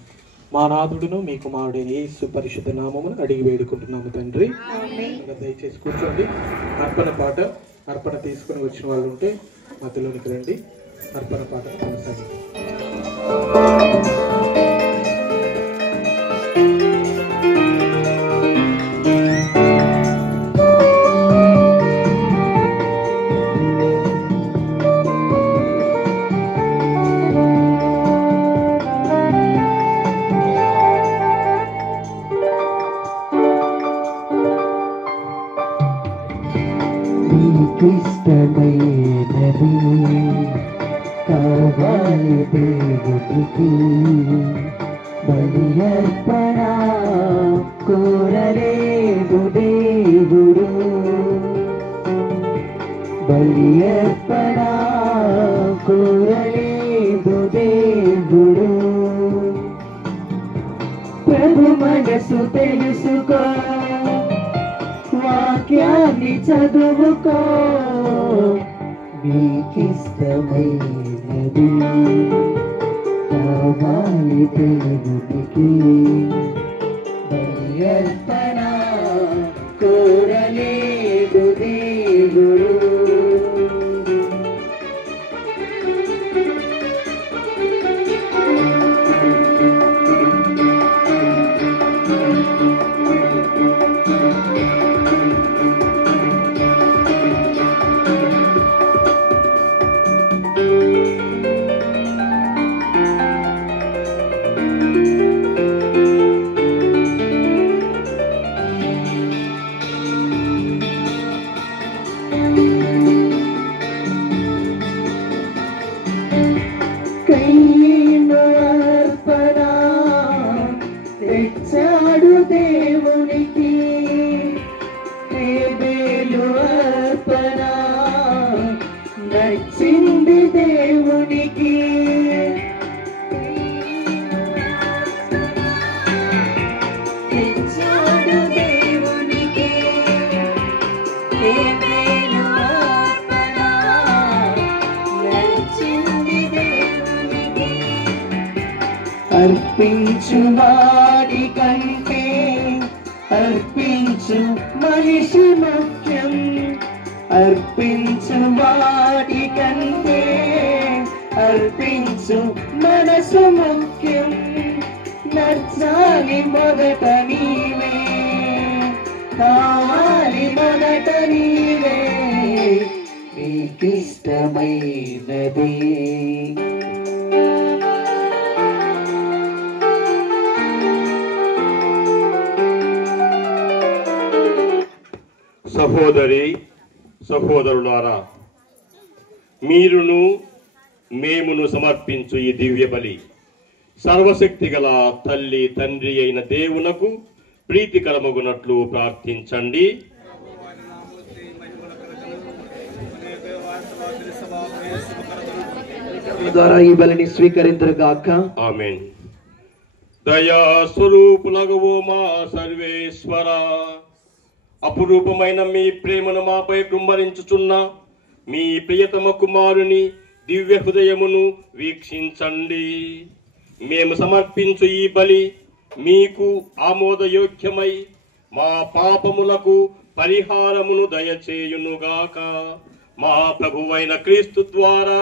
మా నాథుడును మీ కుమారుడైన యేసు పరిశుద్ధ నామమును అడిగి వేడుకుంటున్నాము తండ్రి. దయచేసి కూర్చోండి. అర్పణ తీసుకుని వచ్చిన వాళ్ళు ఉంటే మధ్యలోనికి రండి. అర్పణ పాట కొనసాగింది. క్లిష్టమైనది కావాలి దేవుడికి, బలి అర్పణ కోరలేదు దేవుడు, బలి అర్పణ కోరలేదు దేవుడు. ప్రభు మనసు తెలుసుకో, వాక్యాన్ని చదువుకో, నీకిష్టమైనది కావాలి దేవుడికి, బలి అర్పణ కోరలేదు దేవుడు. అర్పించు వాడి కంటే అర్పించు మనిషి ముఖ్యం. అర్పించు వాడి కంటే అర్పించు మనసు ముఖ్యం. నచ్చాలి మొదట నీవే, కావాలి మొదట నీవే, నీకిష్టమైనది. సహోదరి సహోదరులారా, మీరును మేమును సమర్పించు ఈ దివ్య బలి సర్వశక్తి గల తల్లి తండ్రి అయిన దేవునకు ప్రీతికరమగునట్లు ప్రార్థించండి. ద్వారా ఈ బలిని స్వీకరింతురుగాక. ఆమేన్. దయా స్వరూపులగు మా సర్వేశ్వర, అపురూపమైన మీ ప్రేమను మాపై కుమ్మరించుచున్న మీ ప్రియతమ కుమారుని దివ్య హృదయమును వీక్షించండి. మేము సమర్పించు ఈ బలి మీకు ఆమోదయోగ్యమై మా పాపములకు పరిహారమును దయచేయునుగాక. మా ప్రభువైన క్రీస్తు ద్వారా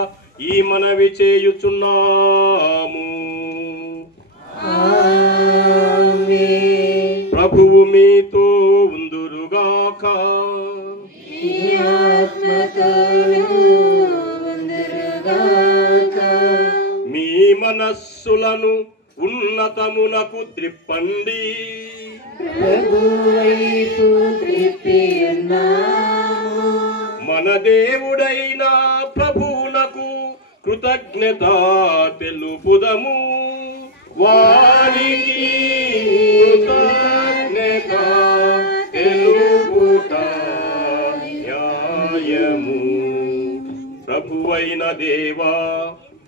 ఈ మనవి చేయుచున్నాము. ప్రభువు మీతో ఉందురుగాక. మీ మనస్సులను ఉన్నతమునకు త్రిప్పండి. మన దేవుడైన ప్రభువునకు కృతజ్ఞత తెలుపుదము. వారికి కృతజ్ఞత తెలుపుట న్యాయము. ప్రభువైన దేవా,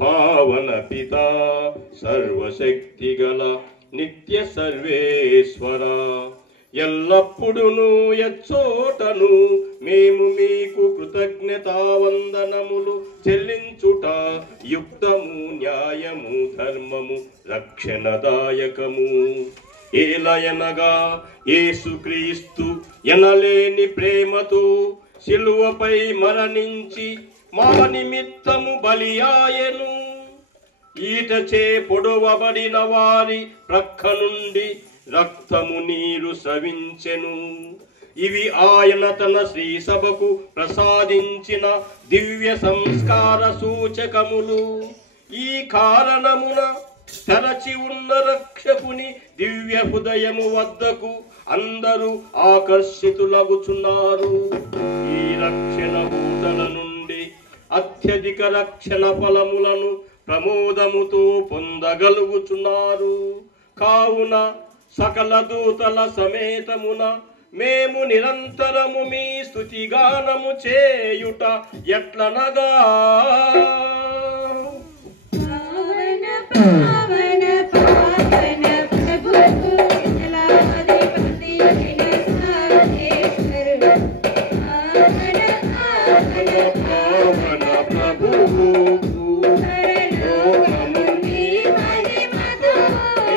పావన పిత, సర్వశక్తి గల నిత్య సర్వేశ్వర, ఎల్లప్పుడును ఎచ్చోటను మేము మీకు కృతజ్ఞతావందనములు చెల్లించుట యుక్తము, న్యాయము, ధర్మము, రక్షణదాయకము. ఏలయనగా యేసుక్రీస్తు ఎనలేని ప్రేమతో శిలువపై మరణించి మా నిమిత్తము బలియాయెను. ఈటచే పొడవబడిన వారి ప్రక్క నుండి రక్తము నీరు స్రవించెను. ఇవి ఆయన తన శ్రీ సభకు ప్రసాదించిన దివ్య సంస్కార సూచకములు. ఈ కారణమున తెరచి ఉన్న రక్షకుని దివ్య హృదయము వద్దకు అందరూ ఆకర్షితులగుచున్నారు. ఈ రక్షణ బూటల నుండి అత్యధిక రక్షణ ఫలములను ప్రమోదముతో పొందగలుగుచున్నారు. కావున సకల దూతల సమేతమున మేము నిరంతరము మీ స్తుతిగానము చేయుట ఎట్లనగా, పావన పావన పావన ప్రభువు జలాధిపతి సర్వేశ్వరుడు. పావన పావన పావన ప్రభువు పరలోకము నీ మహిమతో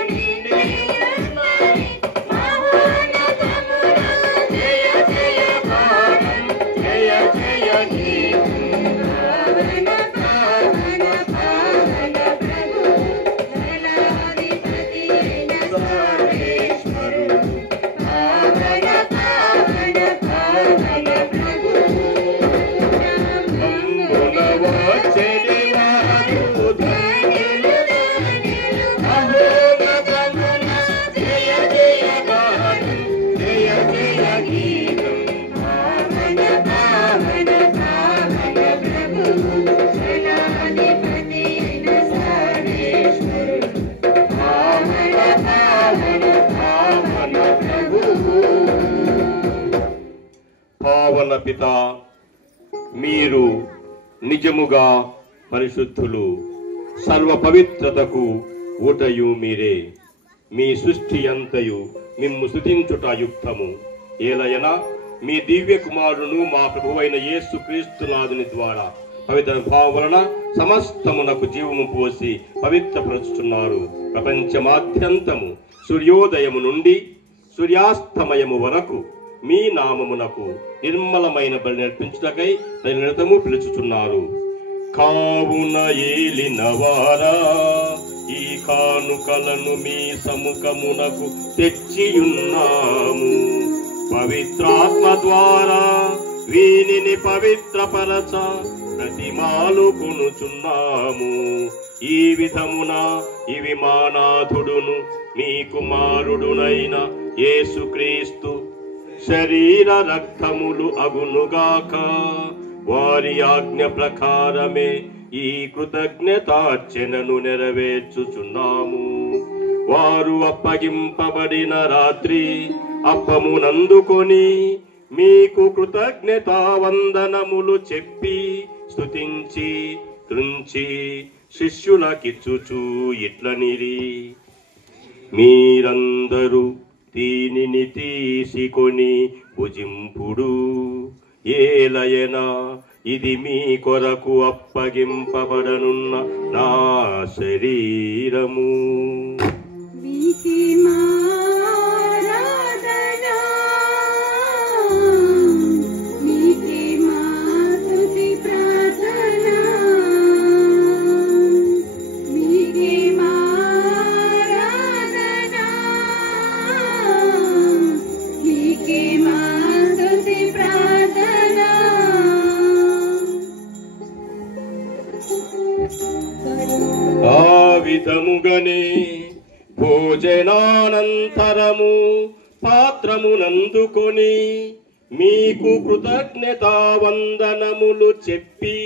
నిండియున్నది. మహోన్నతమున జయ జయ గానం, జయ జయ గీతం. పావన పావన పావన ప్రభువు జలాధిపతి సర్వేశ్వరుడు. పావన పావన పావన ప్రభువు పావన పిత, మీరు నిజముగా పరిశుద్ధులు, సర్వ పవిత్రతకు ఊటయు మీరే. మీ సృష్టి అంతయు మిమ్ము స్తుతించుట యుక్తము. ఏలయన మీ దివ్య కుమారును మా ప్రభువైన యేసు క్రీస్తునాథుని ద్వారా పవిత్ర భావం వలన సమస్తమునకు జీవము పోసి పవిత్రపరుచుతున్నారు. ప్రపంచమాద్యంతము సూర్యోదయము నుండి సూర్యాస్తమయము వరకు మీ నామమునకు నిర్మలమైన బలి నర్పించుటకై నిరతము పిలుచుచున్నారు. కావున ఏలినవారా, ఈ కానుకలను మీ సముఖమునకు తెచ్చియున్నాము. పవిత్రాత్మ ద్వారా వీనిని పవిత్రపరచ ప్రతిమాలు కొనుచున్నాము. ఈ విధమున ఇవి మానాథుడును మీ కుమారుడునైన యేసుక్రీస్తు శరీర రక్తములు అగునుగాక. వారి ఆజ్ఞ ప్రకారమే ఈ కృతజ్ఞతార్చనను నెరవేర్చుచున్నాము. వారు అప్పగింపబడిన రాత్రి అప్పమునందుకొని మీకు కృతజ్ఞతా వందనములు చెప్పి స్తుతించి త్రుంచి శిష్యులకిచ్చుచు ఇట్లనిరి, మీరందరూ దీనిని తీసుకొని భుజింపుడు. ఏలయనా ఇది మీ కొరకు అప్పగింపబడనున్న నా శరీరము. మీకే ఆరాధన, మీకే స్తుతి ప్రార్థన, మీకే ఆరాధన, మీకే స్తుతి ప్రార్థన. ఆ విధముగనే భోజనానంతరము పాత్రమునందుకొని మీకు కృతజ్ఞతా వందనములు చెప్పి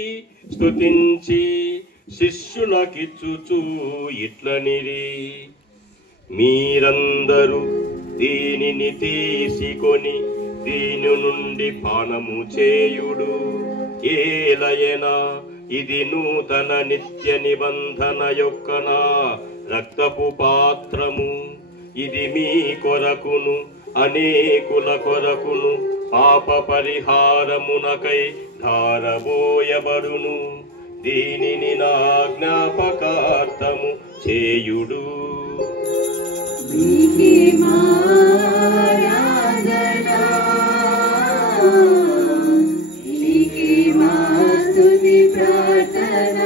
స్తుతించి శిష్యులకిచ్చుచు ఇట్లనిరి, మీరందరూ దీనిని తీసుకొని దీని నుండి పానము చేయుడు. ఏలయనా ఇది నూతన నిత్య నిబంధన యొక్క నా రక్తపు పాత్రము. ఇది మీ కొరకును అనేకుల కొరకును పాప పరిహారమునకై ధారబోయబడును. దీనిని నా జ్ఞాపకార్థము చేయుడు. మీకే ఆరాధన, మీకే స్తుతి ప్రార్థన,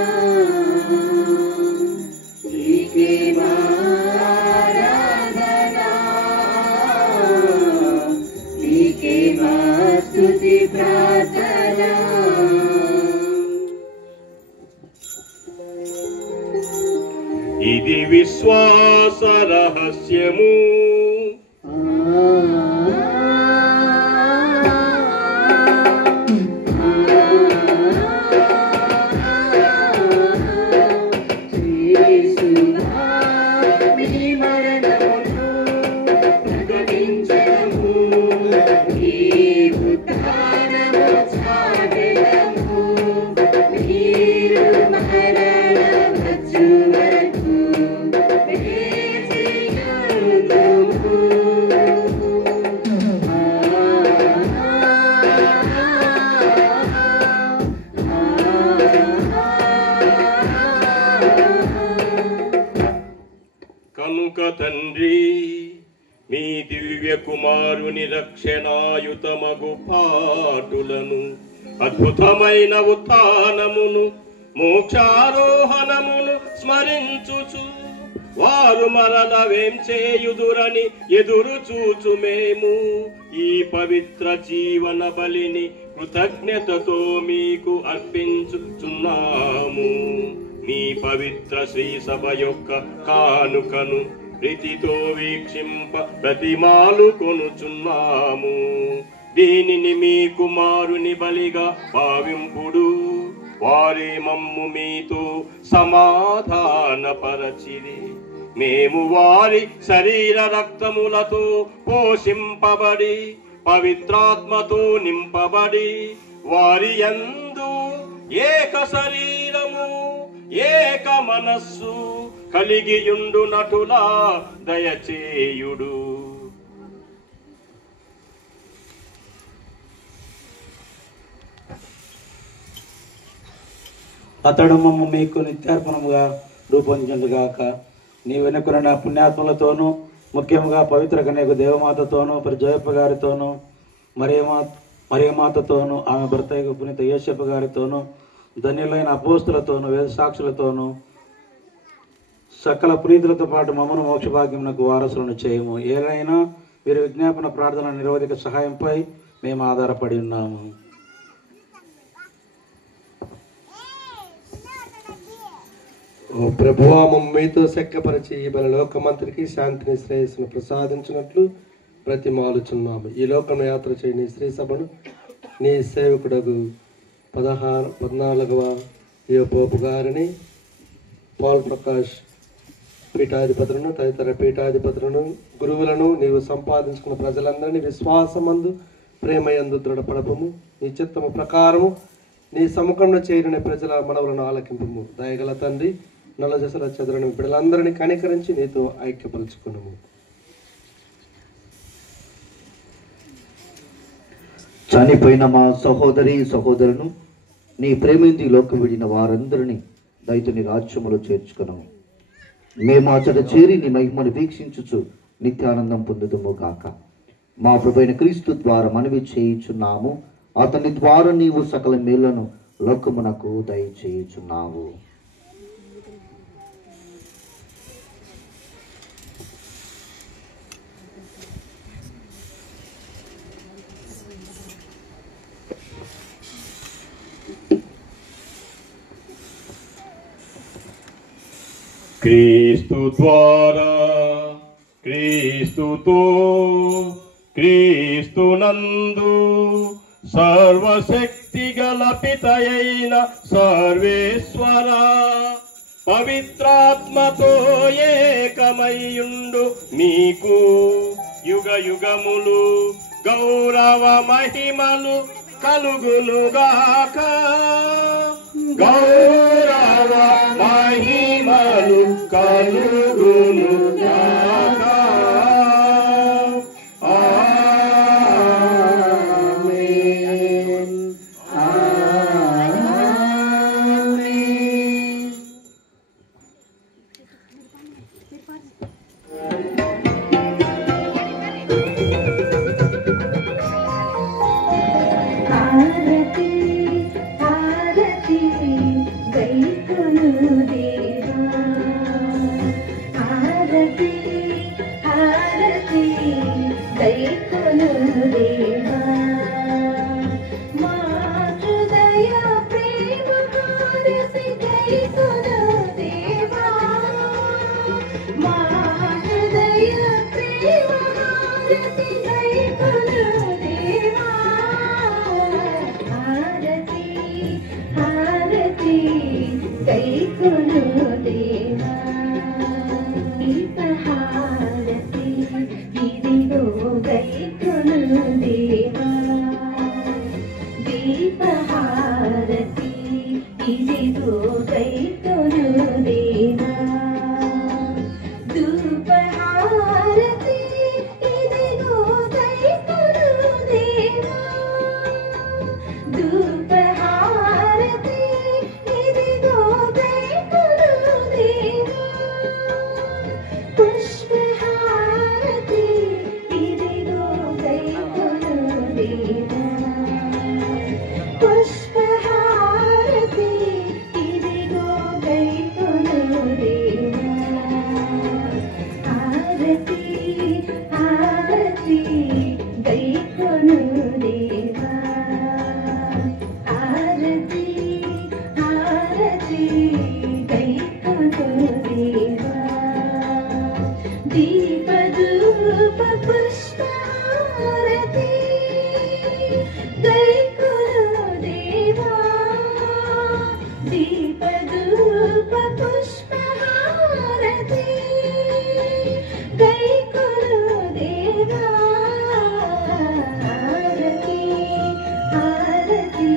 మీకే ఆరాధన, మీకే స్తుతి ప్రార్థన. ఇది విశ్వాస రహస్యము. కనుక తండ్రి, మీ దివ్య కుమారుని రక్షణాయుతమగు పాటులను, అద్భుతమైన ఉత్థానమును, మోక్షారోహణమును స్మరించుచు వారు మరల వేం చేయుదురని ఎదురు చూచు మేము ఈ పవిత్ర జీవన బలిని కృతజ్ఞతతో మీకు అర్పించుచున్నాము. మీ పవిత్ర శ్రీ సభ యొక్క కానుకను ప్రీతితో వీక్షింప ప్రతిమాలు కొనుచున్నాము. దీనిని మీ కుమారుని బలిగా భావింపుడు. వారే మమ్ము మీతో సమాధానపరచిరి. మేము వారి శరీర రక్తములతో పోషింపబడి పవిత్రాత్మతో నింపబడి వారి యందు ఏక శరీరము ఏక మనస్సు కలిగియుండునటులా దయచేయుడు. అతడు మమ్మ మీకు నిత్యార్పణముగా రూపొందించుగాక. నీ వెనుకున్న పుణ్యాత్మలతోనూ ముఖ్యంగా పవిత్ర కన్యకు దేవమాతతోనూ జోయప్ప గారితోనూ మరియమాతతోనూ ఆమె భర్త పునీత యేసప్ప గారితోనూ ధన్యులైన అపోస్తులతోనూ వేదసాక్షులతోనూ సకల పునీతులతో పాటు మమ్మను మోక్షభాగ్యమునకు వారసులను చేయము. ఏదైనా వీరి విజ్ఞాపన ప్రార్థన నిరోధక సహాయంపై మేము ఆధారపడి ఉన్నాము. ఓ ప్రభువా, మీతో సెక్కపరిచి ఈ బల లోకమంతరికి శాంతిని శ్రేయస్సును ప్రసాదించినట్లు ప్రతిమాలుచున్నాము. ఈ లోకంలో యాత్ర చేయి నీ శ్రీ సభను నీ సేవకుడగు 14వ పోపు గారిని పాల్ ప్రకాష్ పీఠాధిపతులను తదితర పీఠాధిపతులను గురువులను నీవు సంపాదించుకున్న ప్రజలందరినీ విశ్వాసమందు ప్రేమయందు దృఢపడపము. నీ చిత్తము ప్రకారము నీ సముఖంలో చేరిన ప్రజల మనవులను ఆలకింపము. దయగల తండ్రి, నల్లజసల చెదరని బిడ్డలందరినీ కనికరించి నీతో ఐక్యపరుచుకున్నాము. చనిపోయిన మా సహోదరి సహోదరును నీ ప్రేమేంది లోకం విడిన వారందరినీ దైతుని రాజ్యములో చేర్చుకున్నాము. మేము అచట చేరి నీ మహిమను వీక్షించుచు నిత్యానందం పొందుదుము గాక. మా ప్రభువైన క్రీస్తు ద్వారా మనవి చేయుచున్నాము. అతని ద్వారా నీవు సకల మేళ్లను లోకమునకు దయచేయుచున్నావు. క్రీస్తు ద్వారా క్రీస్తుతో క్రీస్తునందు సర్వశక్తి గల పితయైన సర్వేశ్వర పవిత్రాత్మతో ఏకమయ్యుండు మీకు యుగ యుగములు గౌరవ మహిమలు కలుగునుగాక. గౌరవ మహిమలు కలుగునుగాక. ఆమేన్. ఆమేన్. హారతి హారతి గైకొను దేవా, హారతి హారతి గైకొను దేవా, మా హృదయ ప్రేమ హారతి గైకొను దేవా, మా హృదయ ప్రేమ హారతి గైకొను దేవా, హారతి హారతి గైకొను దేవా, దీపహారతి ఇదిగో గైకొను దేవా, దీపహారతి ఇదిగో గైకొను దేవా, ధూపహారతి ఇదిగో గైకొను దేవా, ధూపహారతి ఇదిగో గైకొను దేవా, పుష్పహారతి ఇదిగో గైకొను దేవా, పుష్పహారతి ఇదిగో గైకొను దేవా, హారతి హారతి గైకొను దేవా, హారతి హారతి గైకొను దేవా, దీపధూప పుష్పహారతి గైకొను దేవా, దీపధూప పుష్పహారతి గైకొను దేవా, హారతి హారతి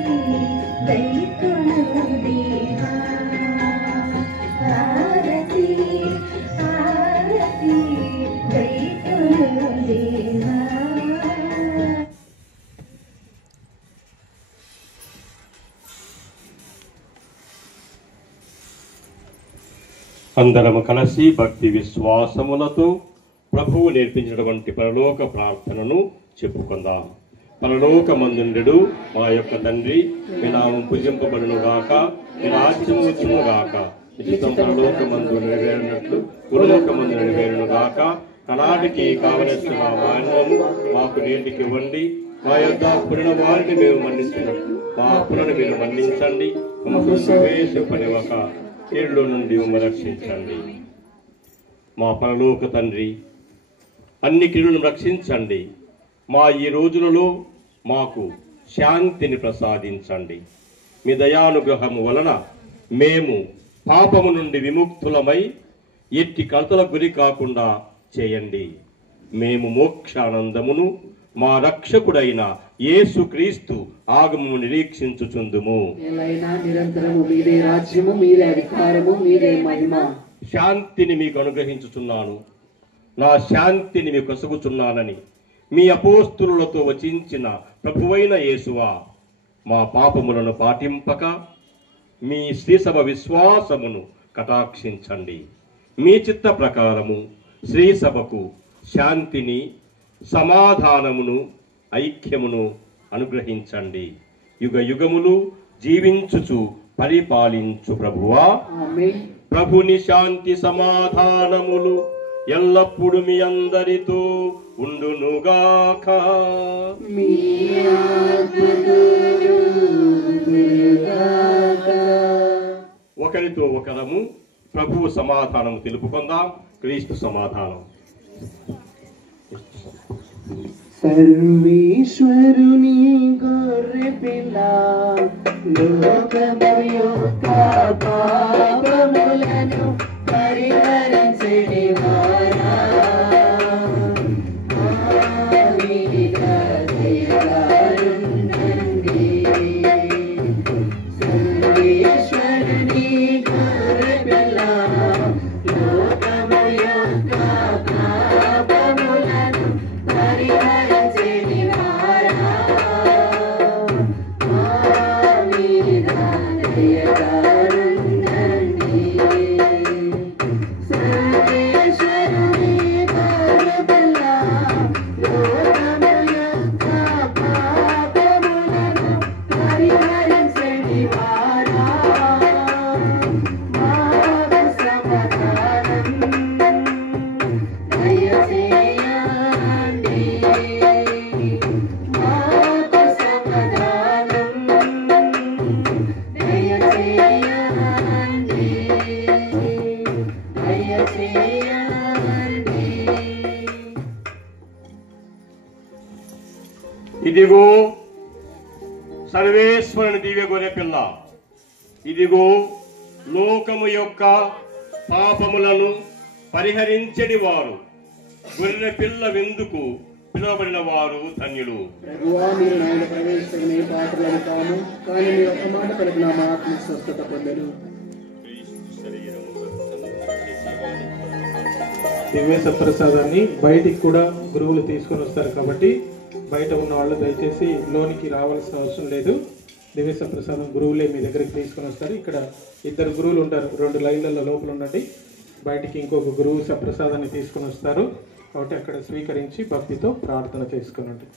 గైకొను దేవా, హారతి హారతి గైకొను దేవా. అందరము కలిసి భక్తి విశ్వాసములతో ప్రభువు నేర్పించినటువంటి పరలోక ప్రార్థనను చెప్పుకుందాం. పరలోకమందుండు మా యొక్క తండ్రి, మీ నామం పూజింపబడును గాక, మీ రాజ్యం వచ్చును గాక, ఇష్టం పరలోకమందు నెరవేరినట్లు భూలోకమందు నెరవేరును గాక. కనాటికి కావలసిన మాన్యము మాకు నేటికి ఇవ్వండి, మా యొక్క అప్పుడున్న వారిని మేము మన్నించినట్లు మా అప్పులను మీరు మన్నించండి, ప్రవేశపనివ్వక కీడులో నుండి రక్షించండి. మా పరలోక తండ్రి, అన్ని కీడులను రక్షించండి. మా ఈ రోజులలో మాకు శాంతిని ప్రసాదించండి. మీ దయానుగ్రహము వలన మేము పాపము నుండి విముక్తులమై ఎట్టి కలతలకు గురి కాకుండా చేయండి. మేము మోక్షానందమును మా రక్షకుడైన యేసుక్రీస్తు ఆగమము నిరీక్షించుచుందుము. నిరంతరము మీదే రాజ్యము, మీదే అధికారము, మీదే మహిమ. శాంతిని మీకు అనుగ్రహించుచున్నాను, నా శాంతిని మీకు కసుగుచున్నానని మీ అపోస్తులతో వచించిన ప్రభువైన యేసువా, మా పాపములను పాటింపక మీ శ్రీసభ విశ్వాసమును కటాక్షించండి. మీ చిత్త ప్రకారము శ్రీసభకు శాంతిని, సమాధానమును, ఐక్యమును అనుగ్రహించండి. యుగ యుగములు జీవించుచు పరిపాలించు ప్రభువా, ప్రభుని శాంతి సమాధానములు ఎల్లప్పుడు మీ అందరితో ఉండునుగాక. ఒకరితో ఒకరము ప్రభువు సమాధానము తెలుపుకుందాం. క్రీస్తు సమాధానం. సర్వేశ్వరుని గొర్రె పిల్ల, లోకము యొక్క పాపములను పరిహరించెడి వారా, సర్వేశ్వరుని గొర్రె పిల్ల, లోకము యొక్క పాపములను పరిహరించెడి వారా, మా మీద దయగానుండండి. సర్వేశ్వరుని గొర్రె పిల్ల, లోకము యొక్క పాపములను పరిహరించెడి వారా, మాకు సమాధానం దయచేయండి. మాకు సమాధానం దయచేయండి. దయచేయండి. ఇదిగో సర్వేశ్వరుని దివ్య గొర్రె పిల్ల, ఇదిగో లోకము యొక్క పాపములను పరిహరించడి వారు. గొర్రె పిల్ల విందుకు పిలువబడిన వారు ధన్యులు. ప్రభువా, మీరు నాయన ప్రవేశించడమే పాత్రలను కాము, కానీ మీరు ఒక మాట పలికిన మా ఆత్మ స్వస్థత పొందరు. దివ్య సప్రసాదాన్ని బయటికి కూడా గురువులు తీసుకొని వస్తారు కాబట్టి బయట ఉన్న వాళ్ళు దయచేసి లోనికి రావాల్సిన అవసరం లేదు. దివ్య సప్రసాదం గురువులే మీ దగ్గరికి తీసుకొని వస్తారు. ఇక్కడ ఇద్దరు గురువులు ఉంటారు, 2 లైన్లలో లోపల ఉండండి. బయటికి ఇంకొక గురువు సప్రసాదాన్ని తీసుకొని వస్తారు కాబట్టి అక్కడ స్వీకరించి భక్తితో ప్రార్థన చేసుకునండి.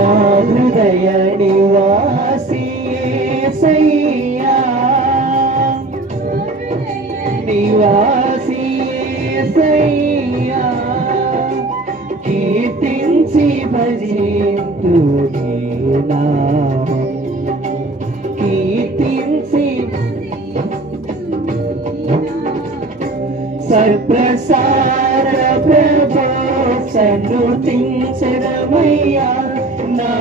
నా హృదయ నివాసి యేసయ్యా నివాసి యేసయ్యా కీర్తించి భజింతు నీ నామం కీర్తించి సత్ప్రసార ప్రభో సన్నుతించదమయ్యా నా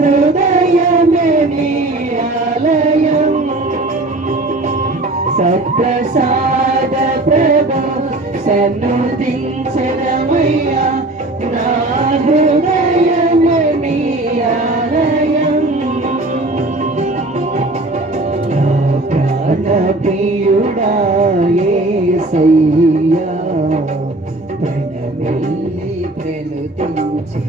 హృదయమే నీ ఆలయం సత్ప్రసాద ప్రభో సన్నుతించదమయ్యా నా హృదయమే నీ ఆలయం నా ప్రాణ ప్రియుడా యేసయ్యా ప్రణమిల్లి ప్రణుతించి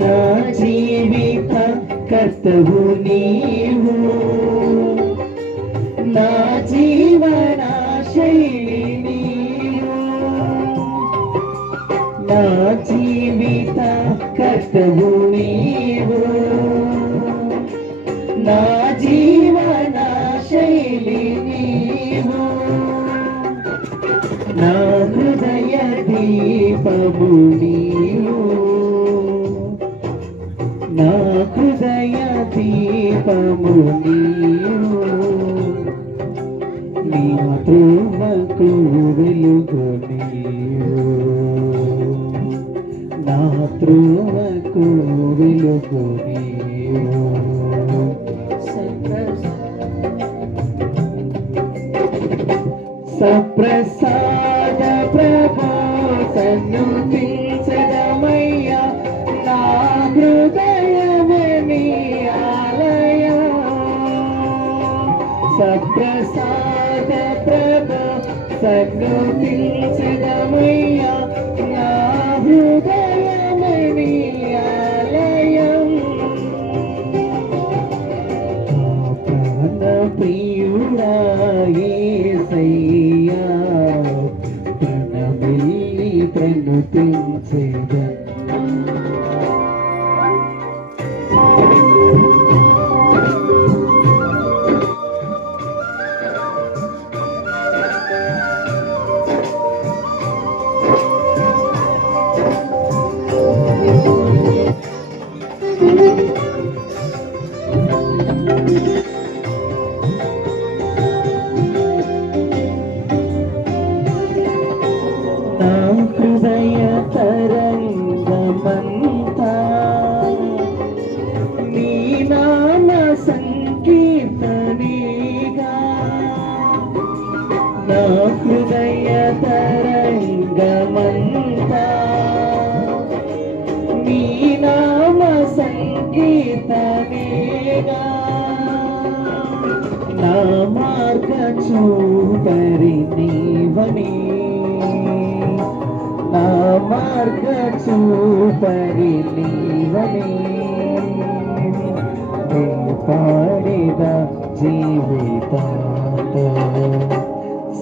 నా జీవిత కర్తవు నీవు నా జీవన శైలి నీవు నా జీవిత కర్తవు నీవు నా జీవన శైలి నీవు నా హృదయ దీపము నీవు నా హృదయ దీపము నీవు నీ ప్రేమకు వెలుగు నీవు నా త్రోవకు వెలుగు నీవు సప్రసాద ప్రభో సన్నుతించదమయ్యా నా హృదయమే నీ ఆలయం సప్రసాద ప్రభో సన్నుతించదమయ్యా నా హృదయమే నీ ఆలయం ప్రాణ ప్రియుడా యేసయ్యా ప్రణమిల్లి ప్రణుతించెదన్ నా హృదయ తరంగమంతా నీ నామ సంకీర్తనీగా నా హృదయ తరంగమంతా నీ నామ సంకీర్తనీగా నా మార్గ చూపరి నీవని నా మార్గ చూపరి నీవని పాడిద జీవితాంతో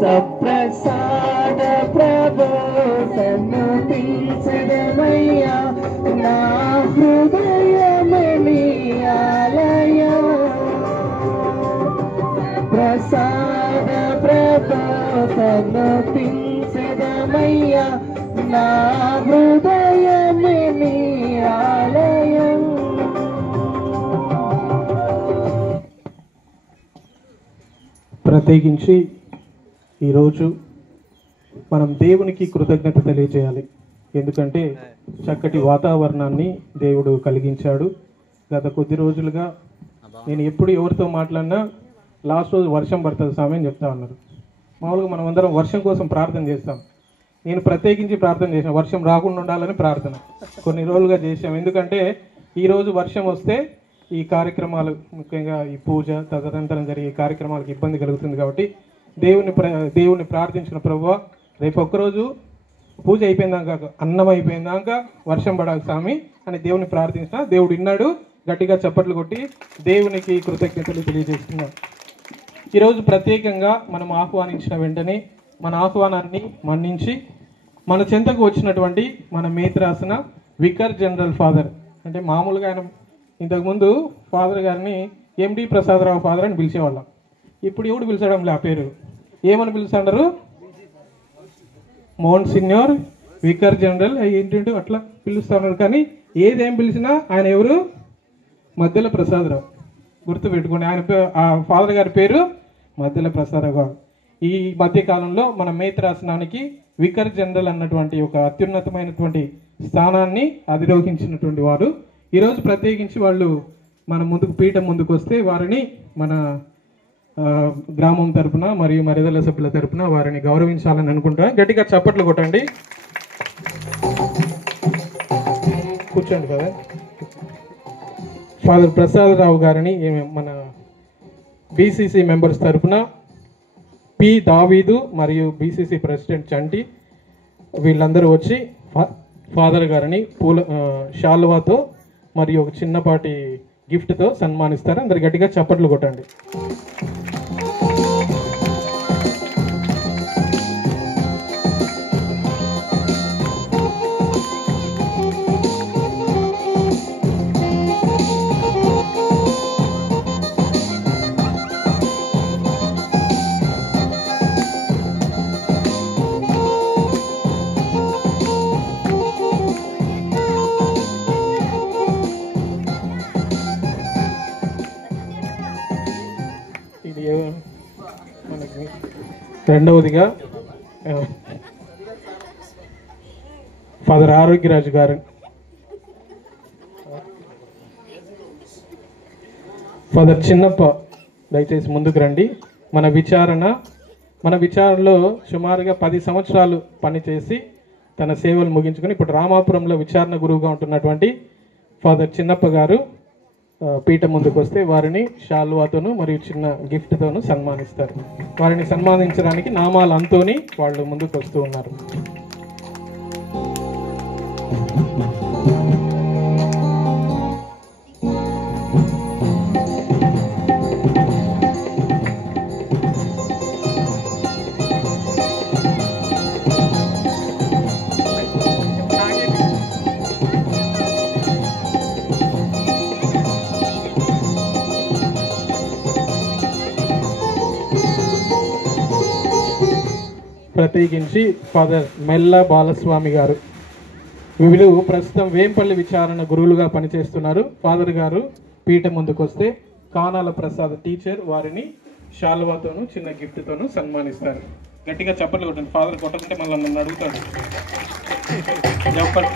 సప్రసాద ప్రభో సన్నుతించదమయ్యా నా హృదయమే నీ ఆలయం ప్రసాద ప్రభో సన్నుతించదమయ్యా నా హృదయమే నీ ఆలయం ప్రత్యేకించి ఈరోజు మనం దేవునికి కృతజ్ఞత తెలియజేయాలి. ఎందుకంటే చక్కటి వాతావరణాన్ని దేవుడు కలిగించాడు. గత కొద్ది రోజులుగా నేను ఎప్పుడు ఎవరితో మాట్లాడినా లాస్ట్ రోజు వర్షం పడుతుంది స్వామి అని చెప్తా ఉన్నారు. మామూలుగా మనం అందరం వర్షం కోసం ప్రార్థన చేస్తాం. నేను ప్రత్యేకించి ప్రార్థన చేశాను, వర్షం రాకుండా ఉండాలని ప్రార్థన కొన్ని రోజులుగా చేశాం. ఎందుకంటే ఈరోజు వర్షం వస్తే ఈ కార్యక్రమాలు ముఖ్యంగా ఈ పూజ తదనంతరం జరిగే కార్యక్రమాలకు ఇబ్బంది కలుగుతుంది కాబట్టి దేవుని ప్రార్థించిన ప్రభువా రేపు ఒక్కరోజు పూజ అయిపోయిందాక అన్నం అయిపోయిందాక వర్షం పడాలి స్వామి అని దేవుని ప్రార్థించిన దేవుడు విన్నాడు. గట్టిగా చప్పట్లు కొట్టి దేవునికి కృతజ్ఞతలు తెలియజేస్తున్నాం. ఈరోజు ప్రత్యేకంగా మనం ఆహ్వానించిన వెంటనే మన ఆహ్వానాన్ని మన్నించి మన చెంతకు వచ్చినటువంటి మన మేత్రాసన వికర్ జనరల్ ఫాదర్, అంటే మామూలుగా ఆయన ఇంతకుముందు ఫాదర్ గారిని ఎండి ప్రసాదరావు ఫాదర్ అని పిలిచేవాళ్ళం. ఇప్పుడు ఎవడు పిలిచడం లే, ఆ పేరు ఏమని పిలుస్తాడారు, మోన్సిన్యూర్ వికర్ జనరల్ ఏంటంటే అట్లా పిలుస్తున్నారు. కానీ ఏదేం పిలిచినా ఆయన ఎవరు, మధ్యల ప్రసాదరావు. గుర్తుపెట్టుకోండి, ఆయన ఆ ఫాదర్ గారి పేరు మధ్యల ప్రసాదరావు గారు. ఈ మధ్యకాలంలో మన మేత్రాసనానికి వికర్ జనరల్ అన్నటువంటి ఒక అత్యున్నతమైనటువంటి స్థానాన్ని అధిరోహించినటువంటి వారు. ఈరోజు ప్రత్యేకించి వాళ్ళు మన ముందుకు పీఠం ముందుకు వస్తే వారిని మన గ్రామం తరపున మరియు మర్యాదల సభ్యుల తరపున వారిని గౌరవించాలని అనుకుంటున్నా. గట్టిగా చప్పట్లు కొట్టండి. కూర్చోండి కదా. ఫాదర్ ప్రసాదరావు గారిని మన బీసీసీ మెంబర్స్ తరపున పి దావీదు మరియు బీసీసీ ప్రెసిడెంట్ చంటి వీళ్ళందరూ వచ్చి ఫాదర్ గారిని శాల్వాతో మరియు ఒక చిన్నపాటి గిఫ్ట్తో సన్మానిస్తారు. అందరు గట్టిగా చప్పట్లు కొట్టండి. రెండవదిగా ఫాదర్ ఆరోగ్యరాజు గారు, ఫాదర్ చిన్నప్ప దయచేసి ముందుకు రండి. మన విచారణలో సుమారుగా 10 సంవత్సరాలు పనిచేసి తన సేవలు ముగించుకొని ఇప్పుడు రామాపురంలో విచారణ గురువుగా ఉంటున్నటువంటి ఫాదర్ చిన్నప్ప గారు పీఠం ముందుకు వస్తే వారిని షాల్వాతోను మరియు చిన్న గిఫ్ట్తోను సన్మానిస్తారు. వారిని సన్మానించడానికి నామాల అంతోని వాళ్ళు ముందుకు వస్తూ ఉన్నారు. ప్రత్యేకించి ఫాదర్ మెల్ల బాలస్వామి గారు, వీళ్ళు ప్రస్తుతం వేంపల్లి విచారణ గురువులుగా పనిచేస్తున్నారు. ఫాదర్ గారు పీఠం ముందుకు వస్తే కానాల ప్రసాద్ టీచర్ వారిని శాల్వాతోను చిన్న గిఫ్ట్తోను సన్మానిస్తారు. గట్టిగా చప్పట్లు కొట్టండి. ఫాదర్ కొట్టకుంటే మళ్ళీ నన్ను అడుగుతాడు. చెప్పండి.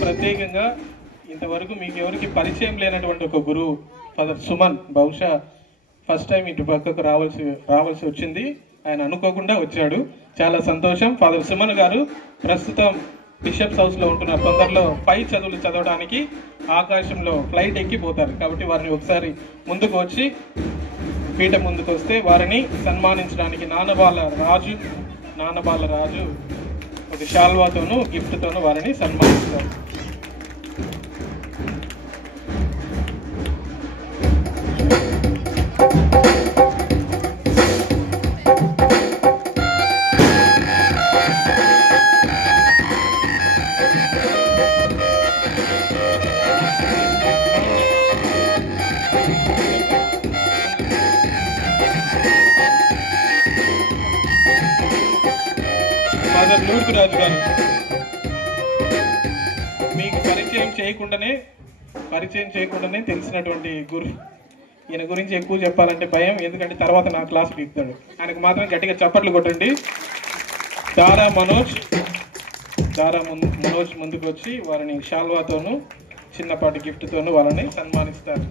ప్రత్యేకంగా ఇంతవరకు మీకు ఎవరికి పరిచయం లేనటువంటి ఒక గురువు ఫాదర్ సుమన్, బహుశా ఫస్ట్ టైం ఇటు పక్కకు రావాల్సి వచ్చింది. ఆయన అనుకోకుండా వచ్చాడు, చాలా సంతోషం. ఫాదర్ సుమన్ గారు ప్రస్తుతం బిషప్స్ హౌస్లో ఉంటున్నారు. తొందరలో పై చదువులు చదవడానికి ఆకాశంలో ఫ్లైట్ ఎక్కిపోతారు. కాబట్టి వారిని ఒకసారి ముందుకు వచ్చి పీఠం ముందుకు వస్తే వారిని సన్మానించడానికి నానబాల రాజు ఒక శాల్వాతోను గిఫ్ట్తోను వారిని సన్మానిస్తారు. ఫాదర్ లూర్కురాజు గారు, మీకు పరిచయం చేయకుండానే తెలిసినటువంటి ఈయన గురించి ఎక్కువ చెప్పాలంటే భయం, ఎందుకంటే తర్వాత నా క్లాస్ ఇస్తాడు. ఆయనకు మాత్రం గట్టిగా చప్పట్లు కొట్టండి. దారా మనోజ్ ముందుకు వచ్చి వారిని షాల్వాతోనూ చిన్నపాటి గిఫ్ట్తోనూ వాళ్ళని సన్మానిస్తారు.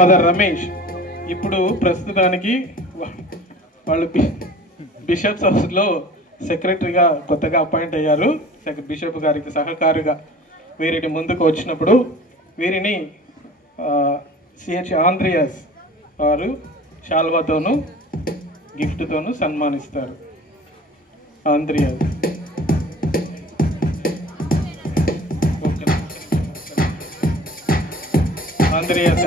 ఫాదర్ రమేష్ ఇప్పుడు ప్రస్తుతానికి వాళ్ళు బిషప్స్ హౌస్లో సెక్రటరీగా కొత్తగా అపాయింట్ అయ్యారు. బిషప్ గారికి సహకారిగా వీరిని ముందుకు వచ్చినప్పుడు వీరిని సిహెచ్ ఆంద్రియాస్ వారు శాల్వాతోనూ గిఫ్ట్తోనూ సన్మానిస్తారు. ఆంద్రియాస్ ఆంద్రియాస్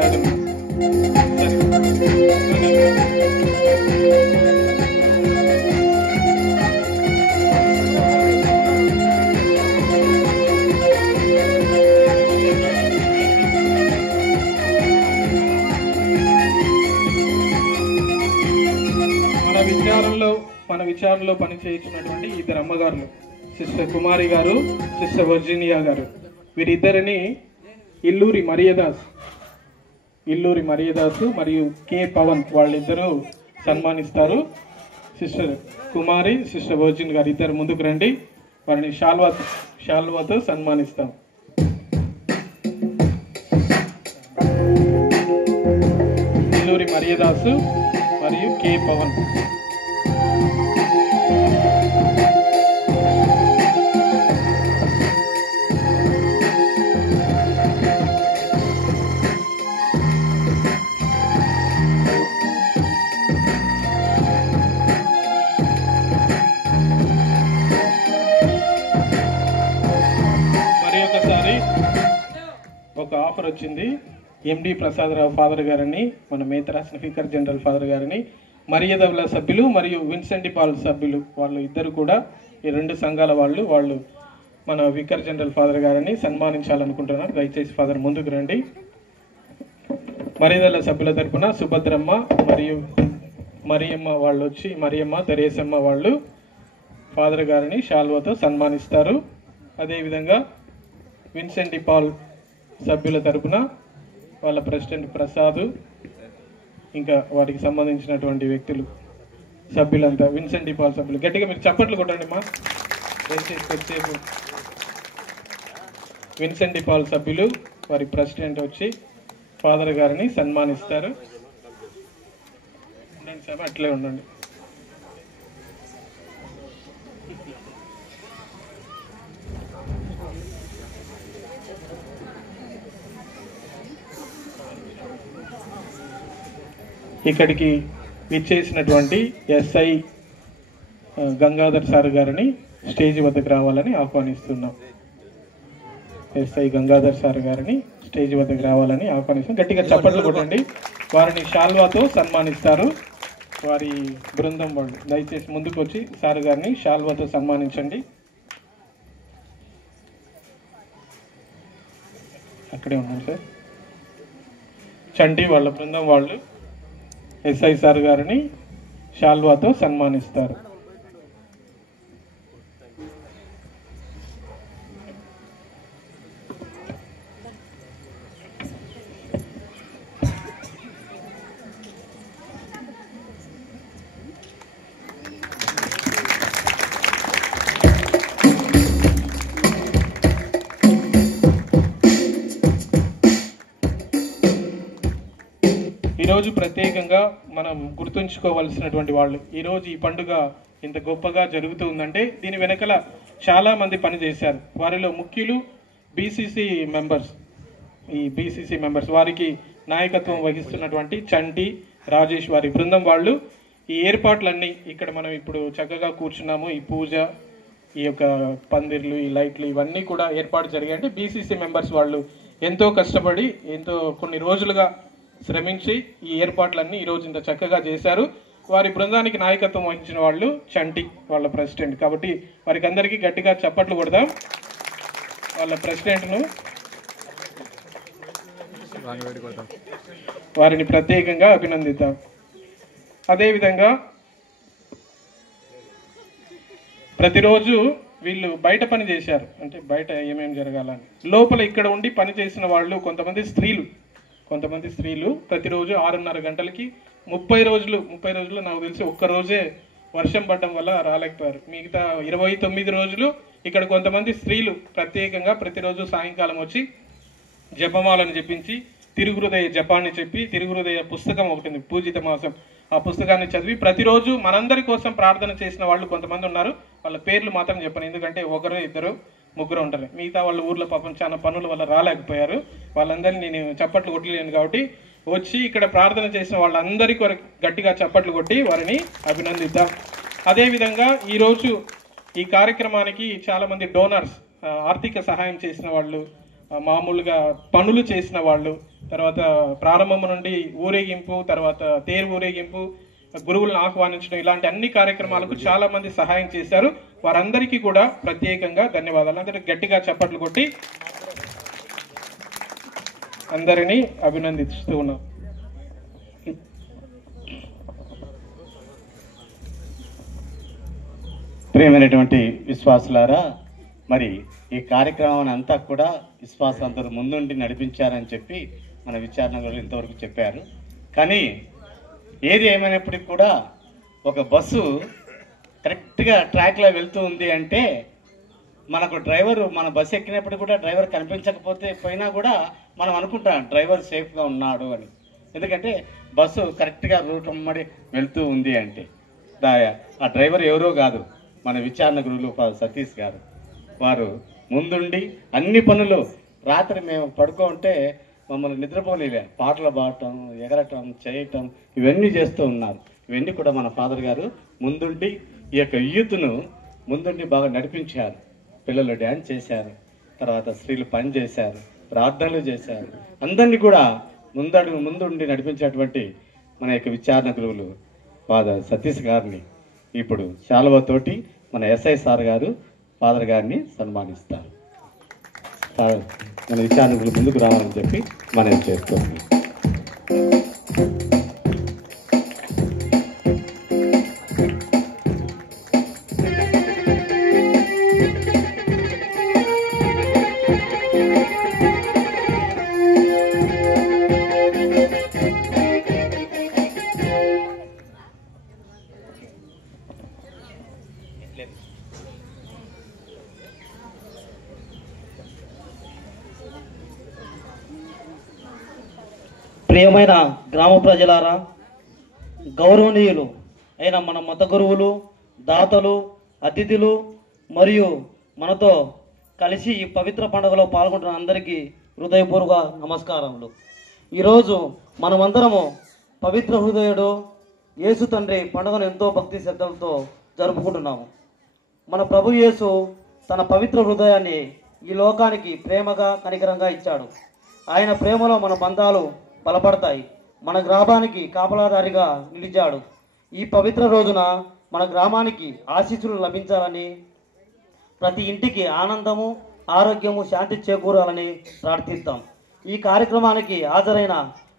మన విచారణలో పనిచేయించినటువంటి ఇద్దరు అమ్మగారులు, సిస్టర్ కుమారి గారు, సిస్టర్ వర్జీనియా గారు, వీరిద్దరిని ఇల్లూరి మరియదాసు మరియు కే పవన్ వాళ్ళిద్దరూ సన్మానిస్తారు. సిస్టర్ కుమారి, సిస్టర్ వర్జిన్ గారు ఇద్దరు ముందుకు రండి. వారిని షాల్వాతో సన్మానిస్తాం. ఇల్లూరి మరియదాసు మరియు కే పవన్. ఒక ఆఫర్ వచ్చింది. ఎండి ప్రసాదరావు ఫాదర్ గారిని, మన మేతరాసిన స్పీకర్ జనరల్ ఫాదర్ గారిని, మరియదవుల సభ్యులు మరియు విన్సెంట్ పాల్ సభ్యులు వాళ్ళు ఇద్దరు కూడా, ఈ రెండు సంఘాల వాళ్ళు మన వికర్ జనరల్ ఫాదర్ గారిని సన్మానించాలనుకుంటున్నారు. దయచేసి ఫాదర్ ముందుకు రండి. మరియదవుల సభ్యుల తరపున సుభద్రమ్మ మరియు మరియమ్మ దరేసమ్మ వాళ్ళు ఫాదర్ గారిని షాల్వాతో సన్మానిస్తారు. అదేవిధంగా విన్సెంట్ పాల్ సభ్యుల తరపున వాళ్ళ ప్రెసిడెంట్ ప్రసాద్, ఇంకా వారికి సంబంధించినటువంటి వ్యక్తులు సభ్యులంతా, విన్సెంట్ పాల్ సభ్యులు, గట్టిగా మీరు చప్పట్లు కొట్టండి మా. దయచేసి కొద్దిసేపు విన్సెంట్ పాల్ సభ్యులు వారి ప్రెసిడెంట్ వచ్చి ఫాదర్ గారిని సన్మానిస్తారు. ఉండండి సార్, అట్లే ఉండండి. ఇక్కడికి విచ్చేసినటువంటి ఎస్ఐ గంగాధర్ సార్ గారిని స్టేజ్ వద్దకు రావాలని ఆహ్వానిస్తున్నాం. ఎస్ఐ గంగాధర్ సార్ గారిని స్టేజ్ వద్దకు రావాలని ఆహ్వానిస్తున్నాం. గట్టిగా చప్పట్లు కొట్టండి. వారిని షాల్వాతో సన్మానిస్తారు వారి బృందం వాళ్ళు. దయచేసి ముందుకు వచ్చి సార్ గారిని షాల్వాతో సన్మానించండి. అక్కడే ఉన్నాం సార్. చండి వాళ్ళ బృందం వాళ్ళు ఎస్ఐ సార్ గారిని షాల్వాతో సన్మానిస్తారు. ఈరోజు ప్రత్యేకంగా మనం గుర్తుంచుకోవాల్సినటువంటి వాళ్ళు, ఈరోజు ఈ పండుగ ఇంత గొప్పగా జరుగుతుందంటే దీని వెనకల చాలా మంది పనిచేశారు. వారిలో ముఖ్యులు బీసీసీ మెంబర్స్, వారికి నాయకత్వం వహిస్తున్నటువంటి చంటి రాజేష్ వారి బృందం వాళ్ళు. ఈ ఏర్పాట్లన్నీ ఇక్కడ మనం ఇప్పుడు చక్కగా కూర్చున్నాము. ఈ పూజ, ఈ యొక్క పందిర్లు, ఈ లైట్లు ఇవన్నీ కూడా ఏర్పాటు జరిగాయి అంటే బీసీసీ మెంబర్స్ వాళ్ళు ఎంతో కష్టపడి కొన్ని రోజులుగా శ్రమించి ఈ ఏర్పాట్లన్నీ ఈరోజు ఇంత చక్కగా చేశారు. వారి బృందానికి నాయకత్వం వహించిన వాళ్ళు చంటి వాళ్ళ ప్రెసిడెంట్. కాబట్టి వారికి అందరికీ గట్టిగా చప్పట్లు కొడదాం. వాళ్ళ ప్రెసిడెంట్ను వారిని ప్రత్యేకంగా అభినందిద్దాం. అదేవిధంగా ప్రతిరోజు వీళ్ళు బయట పని చేశారు, అంటే బయట ఏమేమి జరగాలని. లోపల ఇక్కడ ఉండి పని చేసిన వాళ్ళు కొంతమంది స్త్రీలు ప్రతిరోజు 6:30 గంటలకి 30 రోజులు నాకు తెలిసి ఒక్కరోజే వర్షం పడడం వల్ల రాలేకపోయారు. మిగతా 29 రోజులు ఇక్కడ కొంతమంది స్త్రీలు ప్రత్యేకంగా ప్రతిరోజు సాయంకాలం వచ్చి జపమాలను చెప్పించి తిరుగుహృదయ జపాన్ని చెప్పి తిరుగుహృదయ పుస్తకం ఒకటి ఉంది, పూజిత మాసం, ఆ పుస్తకాన్ని చదివి ప్రతిరోజు మనందరి కోసం ప్రార్థన చేసిన వాళ్ళు కొంతమంది ఉన్నారు. వాళ్ళ పేర్లు మాత్రం చెప్పను, ఎందుకంటే ఒకరు ఇద్దరు ముగ్గురు ఉంటారు. మిగతా వాళ్ళ ఊర్లో పాపం చాలా పనుల వల్ల రాలేకపోయారు. వాళ్ళందరినీ నేను చప్పట్లు కొట్టలేను కాబట్టి వచ్చి ఇక్కడ ప్రార్థన చేసిన వాళ్ళందరికీ గట్టిగా చప్పట్లు కొట్టి వారిని అభినందిద్దాం. అదేవిధంగా ఈరోజు ఈ కార్యక్రమానికి చాలామంది డోనర్స్, ఆర్థిక సహాయం చేసిన వాళ్ళు, మామూలుగా పనులు చేసిన వాళ్ళు, తర్వాత ప్రారంభం నుండి ఊరేగింపు, తర్వాత తేరు ఊరేగింపు, గురువులను ఆహ్వానించడం, ఇలాంటి అన్ని కార్యక్రమాలకు చాలా మంది సహాయం చేశారు. వారందరికీ కూడా ప్రత్యేకంగా ధన్యవాదాలు. అందరికీ గట్టిగా చప్పట్లు కొట్టి అందరినీ అభినందిస్తూ ఉన్నాం. ప్రియమైనటువంటి విశ్వాసులారా, మరి ఈ కార్యక్రమాన్ని అంతా కూడా విశ్వాసులందరూ ముందుండి నడిపించారని చెప్పి మన విచారణలో ఇంతవరకు చెప్పారు. కానీ ఏది ఏమైనప్పటికీ కూడా ఒక బస్సు కరెక్ట్గా ట్రాక్లో వెళ్తూ ఉంది అంటే మనకు డ్రైవరు, మన బస్సు ఎక్కినప్పుడు కూడా డ్రైవర్ పోయినా కూడా మనం అనుకుంటాం డ్రైవర్ సేఫ్గా ఉన్నాడు అని. ఎందుకంటే బస్సు కరెక్ట్గా రూట్ అమ్మడి వెళ్తూ ఉంది అంటే ఆ డ్రైవర్ ఎవరో కాదు, మన విచారణ గురువులు సతీష్ గారు. వారు ముందుండి అన్ని పనులు, రాత్రి మేము పడుకుంటే మమ్మల్ని నిద్రపోలేలే, పాటలు పాడటం, ఎగరటం, చేయటం, ఇవన్నీ చేస్తూ ఉన్నారు. ఇవన్నీ కూడా మన ఫాదర్ గారు ముందుండి ఈ యొక్క యూత్ను ముందుండి బాగా నడిపించారు. పిల్లలు డ్యాన్స్ చేశారు, తర్వాత స్త్రీలు పని చేశారు, ప్రార్థనలు చేశారు. అందరినీ కూడా ముందుండి నడిపించేటువంటి మన యొక్క విచారణ గురువులు ఫాదర్ సతీష్ గారిని ఇప్పుడు శాలువతోటి మన ఎస్ఐ సార్ గారు ఫాదర్ గారిని సన్మానిస్తారు. మన విచారణ గురువులు ముందుకు రావాలని చెప్పి మనం చేస్తున్నాం. ప్రియమైన గ్రామ ప్రజలారా, గౌరవనీయులు అయిన మన మత గురువులు, దాతలు, అతిథులు మరియు మనతో కలిసి ఈ పవిత్ర పండుగలో పాల్గొంటున్న అందరికీ హృదయపూర్వక నమస్కారములు. ఈరోజు మనమందరము పవిత్ర హృదయుడు యేసు తండ్రి పండుగను ఎంతో భక్తి శ్రద్ధలతో జరుపుకుంటున్నాము. మన ప్రభు యేసు తన పవిత్ర హృదయాన్ని ఈ లోకానికి ప్రేమగా కనికరంగా ఇచ్చాడు. ఆయన ప్రేమలో మన బంధాలు బలపడతాయి. మన గ్రామానికి కాపలాదారిగా నిలిచాడు. ఈ పవిత్ర రోజున మన గ్రామానికి ఆశీస్సులు లభించాలని, ప్రతి ఇంటికి ఆనందము, ఆరోగ్యము, శాంతి చేకూరాలని ప్రార్థిస్తాం. ఈ కార్యక్రమానికి హాజరైన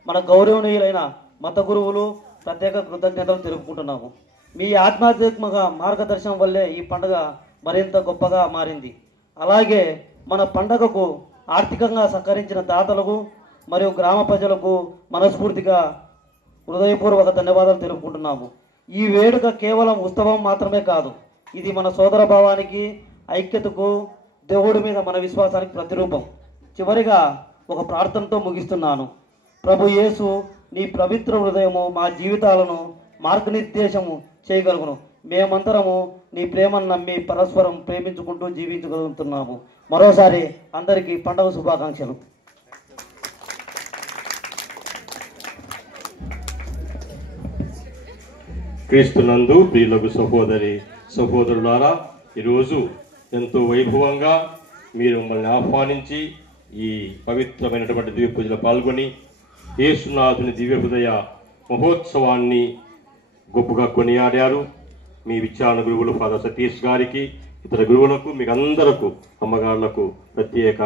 మన గౌరవనీయులైన మత గురువులు ప్రత్యేక కృతజ్ఞతలు తెలుపుకుంటున్నాము. మీ ఆధ్యాత్మిక మార్గదర్శనం వల్లే ఈ పండుగ మరింత గొప్పగా మారింది. అలాగే మన పండుగకు ఆర్థికంగా సహకరించిన దాతలకు మరియు గ్రామ ప్రజలకు మనస్ఫూర్తిగా హృదయపూర్వక ధన్యవాదాలు తెలుపుకుంటున్నాము. ఈ వేడుక కేవలం ఉత్సవం మాత్రమే కాదు, ఇది మన సోదర భావానికి, ఐక్యతకు, దేవుడి మీద మన విశ్వాసానికి ప్రతిరూపం. చివరిగా ఒక ప్రార్థనతో ముగిస్తున్నాను. ప్రభు యేసు, నీ పవిత్ర హృదయము మా జీవితాలను మార్గనిర్దేశము చేయగలుగును. మేమంతరము నీ ప్రేమను నమ్మి పరస్పరం ప్రేమించుకుంటూ జీవించగలుగుతున్నాము. మరోసారి అందరికీ పండుగ శుభాకాంక్షలు. క్రీస్తునందు ప్రియులకు సహోదరులారా, ఈరోజు ఎంతో వైభవంగా మీరు మమ్మల్ని ఆహ్వానించి ఈ పవిత్రమైనటువంటి దివ్య పూజలో పాల్గొని యేసునాథుని దివ్య హృదయ మహోత్సవాన్ని గొప్పగా కొనియాడారు. మీ విచారణ గురువులు ఫాదర్ సతీష్ గారికి, ఇతర గురువులకు, మీకు అందరకు, అమ్మగారులకు ప్రత్యేక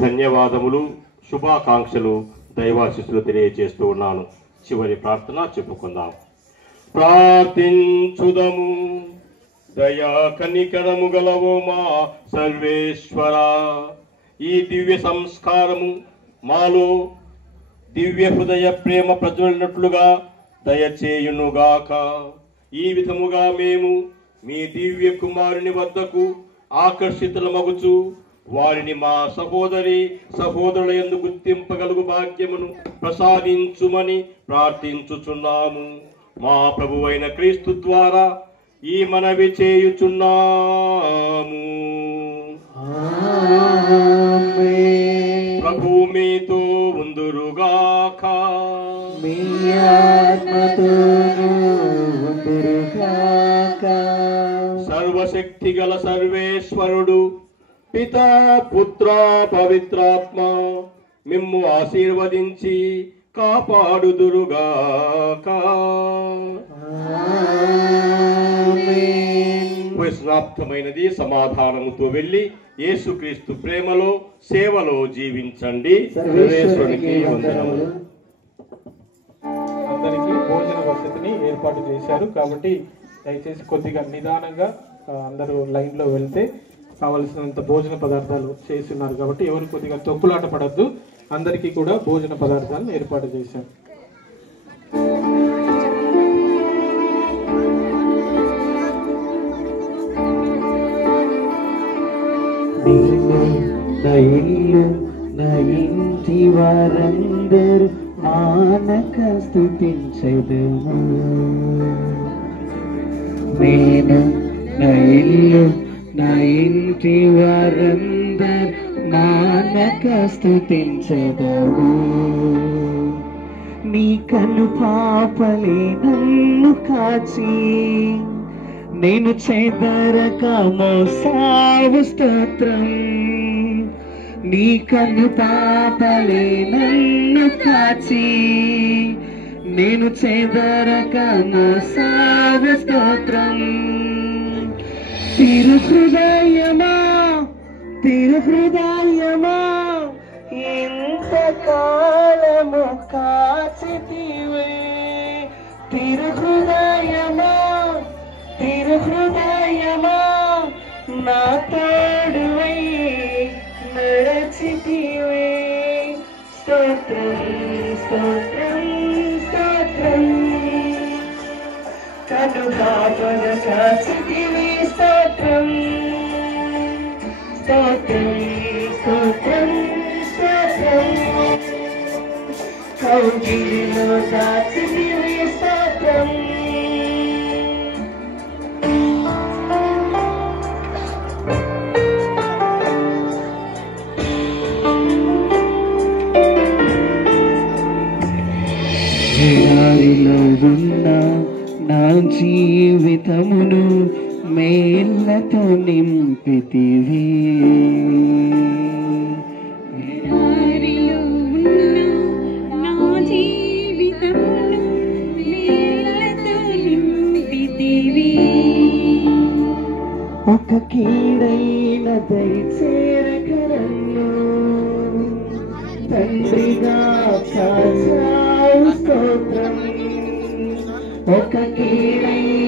ధన్యవాదములు, శుభాకాంక్షలు, దైవాశిస్సులు తెలియజేస్తూ ఉన్నాను. చివరి ప్రార్థన చెప్పుకుందాం. ప్రార్థించుదము. దయా కనికరము గలవో మా సర్వేశ్వర, ఈ దివ్య సంస్కారము మాలో దివ్య హృదయ ప్రేమ ప్రజ్వలినట్లుగా దయచేయునుగాక. ఈ విధముగా మేము మీ దివ్య కుమారుని వద్దకు ఆకర్షితులమగుచు వారిని మా సహోదరుల యందు గుర్తింపగలుగు భాగ్యమును ప్రసాదించుమని ప్రార్థించుచున్నాము. మా ప్రభువైన క్రీస్తు ద్వారా ఈ మనవి చేయుచున్నాము. ప్రభు మీతో ఉందురుగాక. మీ ఆత్మతోను ఉందురుగాక. సర్వశక్తి గల సర్వేశ్వరుడు పితా పుత్ర పవిత్రాత్మ మిమ్ము ఆశీర్వదించి కాపాడుదురుగాక. సమాప్తమైనది. సమాధానముతో వెళ్ళి యేసుక్రీస్తు ప్రేమలో సేవలో జీవించండి. సర్వేశ్వరునికి వందనములు. అందరికీ భోజన వసతిని ఏర్పాటు చేశారు కాబట్టి దయచేసి కొద్దిగా నిదానంగా అందరూ లైన్లో వెళ్తే కావలసినంత భోజన పదార్థాలు చేస్తున్నారు కాబట్టి ఎవరు కొద్దిగా తొక్కులాట పడద్దు. అందరికీ కూడా భోజన పదార్థాలను ఏర్పాటు చేశారు. నా ఇల్లు నా ఇంటి వారందరూ మానక స్తుతించెదము. నేను నా ఇల్లు నా ఇంటి వారందరూ మానక స్తుతించెదము. నీ కను పాపలే నన్ను కాచి నేను చెదరక మోసావు స్తోత్రం. నీ కన్ను పాపలే నన్ను కాచి నేను చెదరక మోసావు స్తోత్రం. తిరు హృదయమా ఇంత కాలము కాచితివే. తిరు హృదయమా నా తోడువై నడచితివే. స్తోత్రం స్తోత్రం స్తోత్రం. కను పాపన కాచితివే. స్తోత్రం స్తోత్రం స్తోత్రం స్తోత్రం. కౌగిలిలో దాచితివే. స్తోత్రం. దారిలో ఉన్న నా జీవితమును మేళ్ళతో నింపితివి. దారిలో ఉన్న నా జీవితమును మేళ్ళతో నింపితివి. ఒక కీడైన దయచేరకరన్ను తండ్రిగా కాచావు. స్తోత్రం. ఒక కీడైన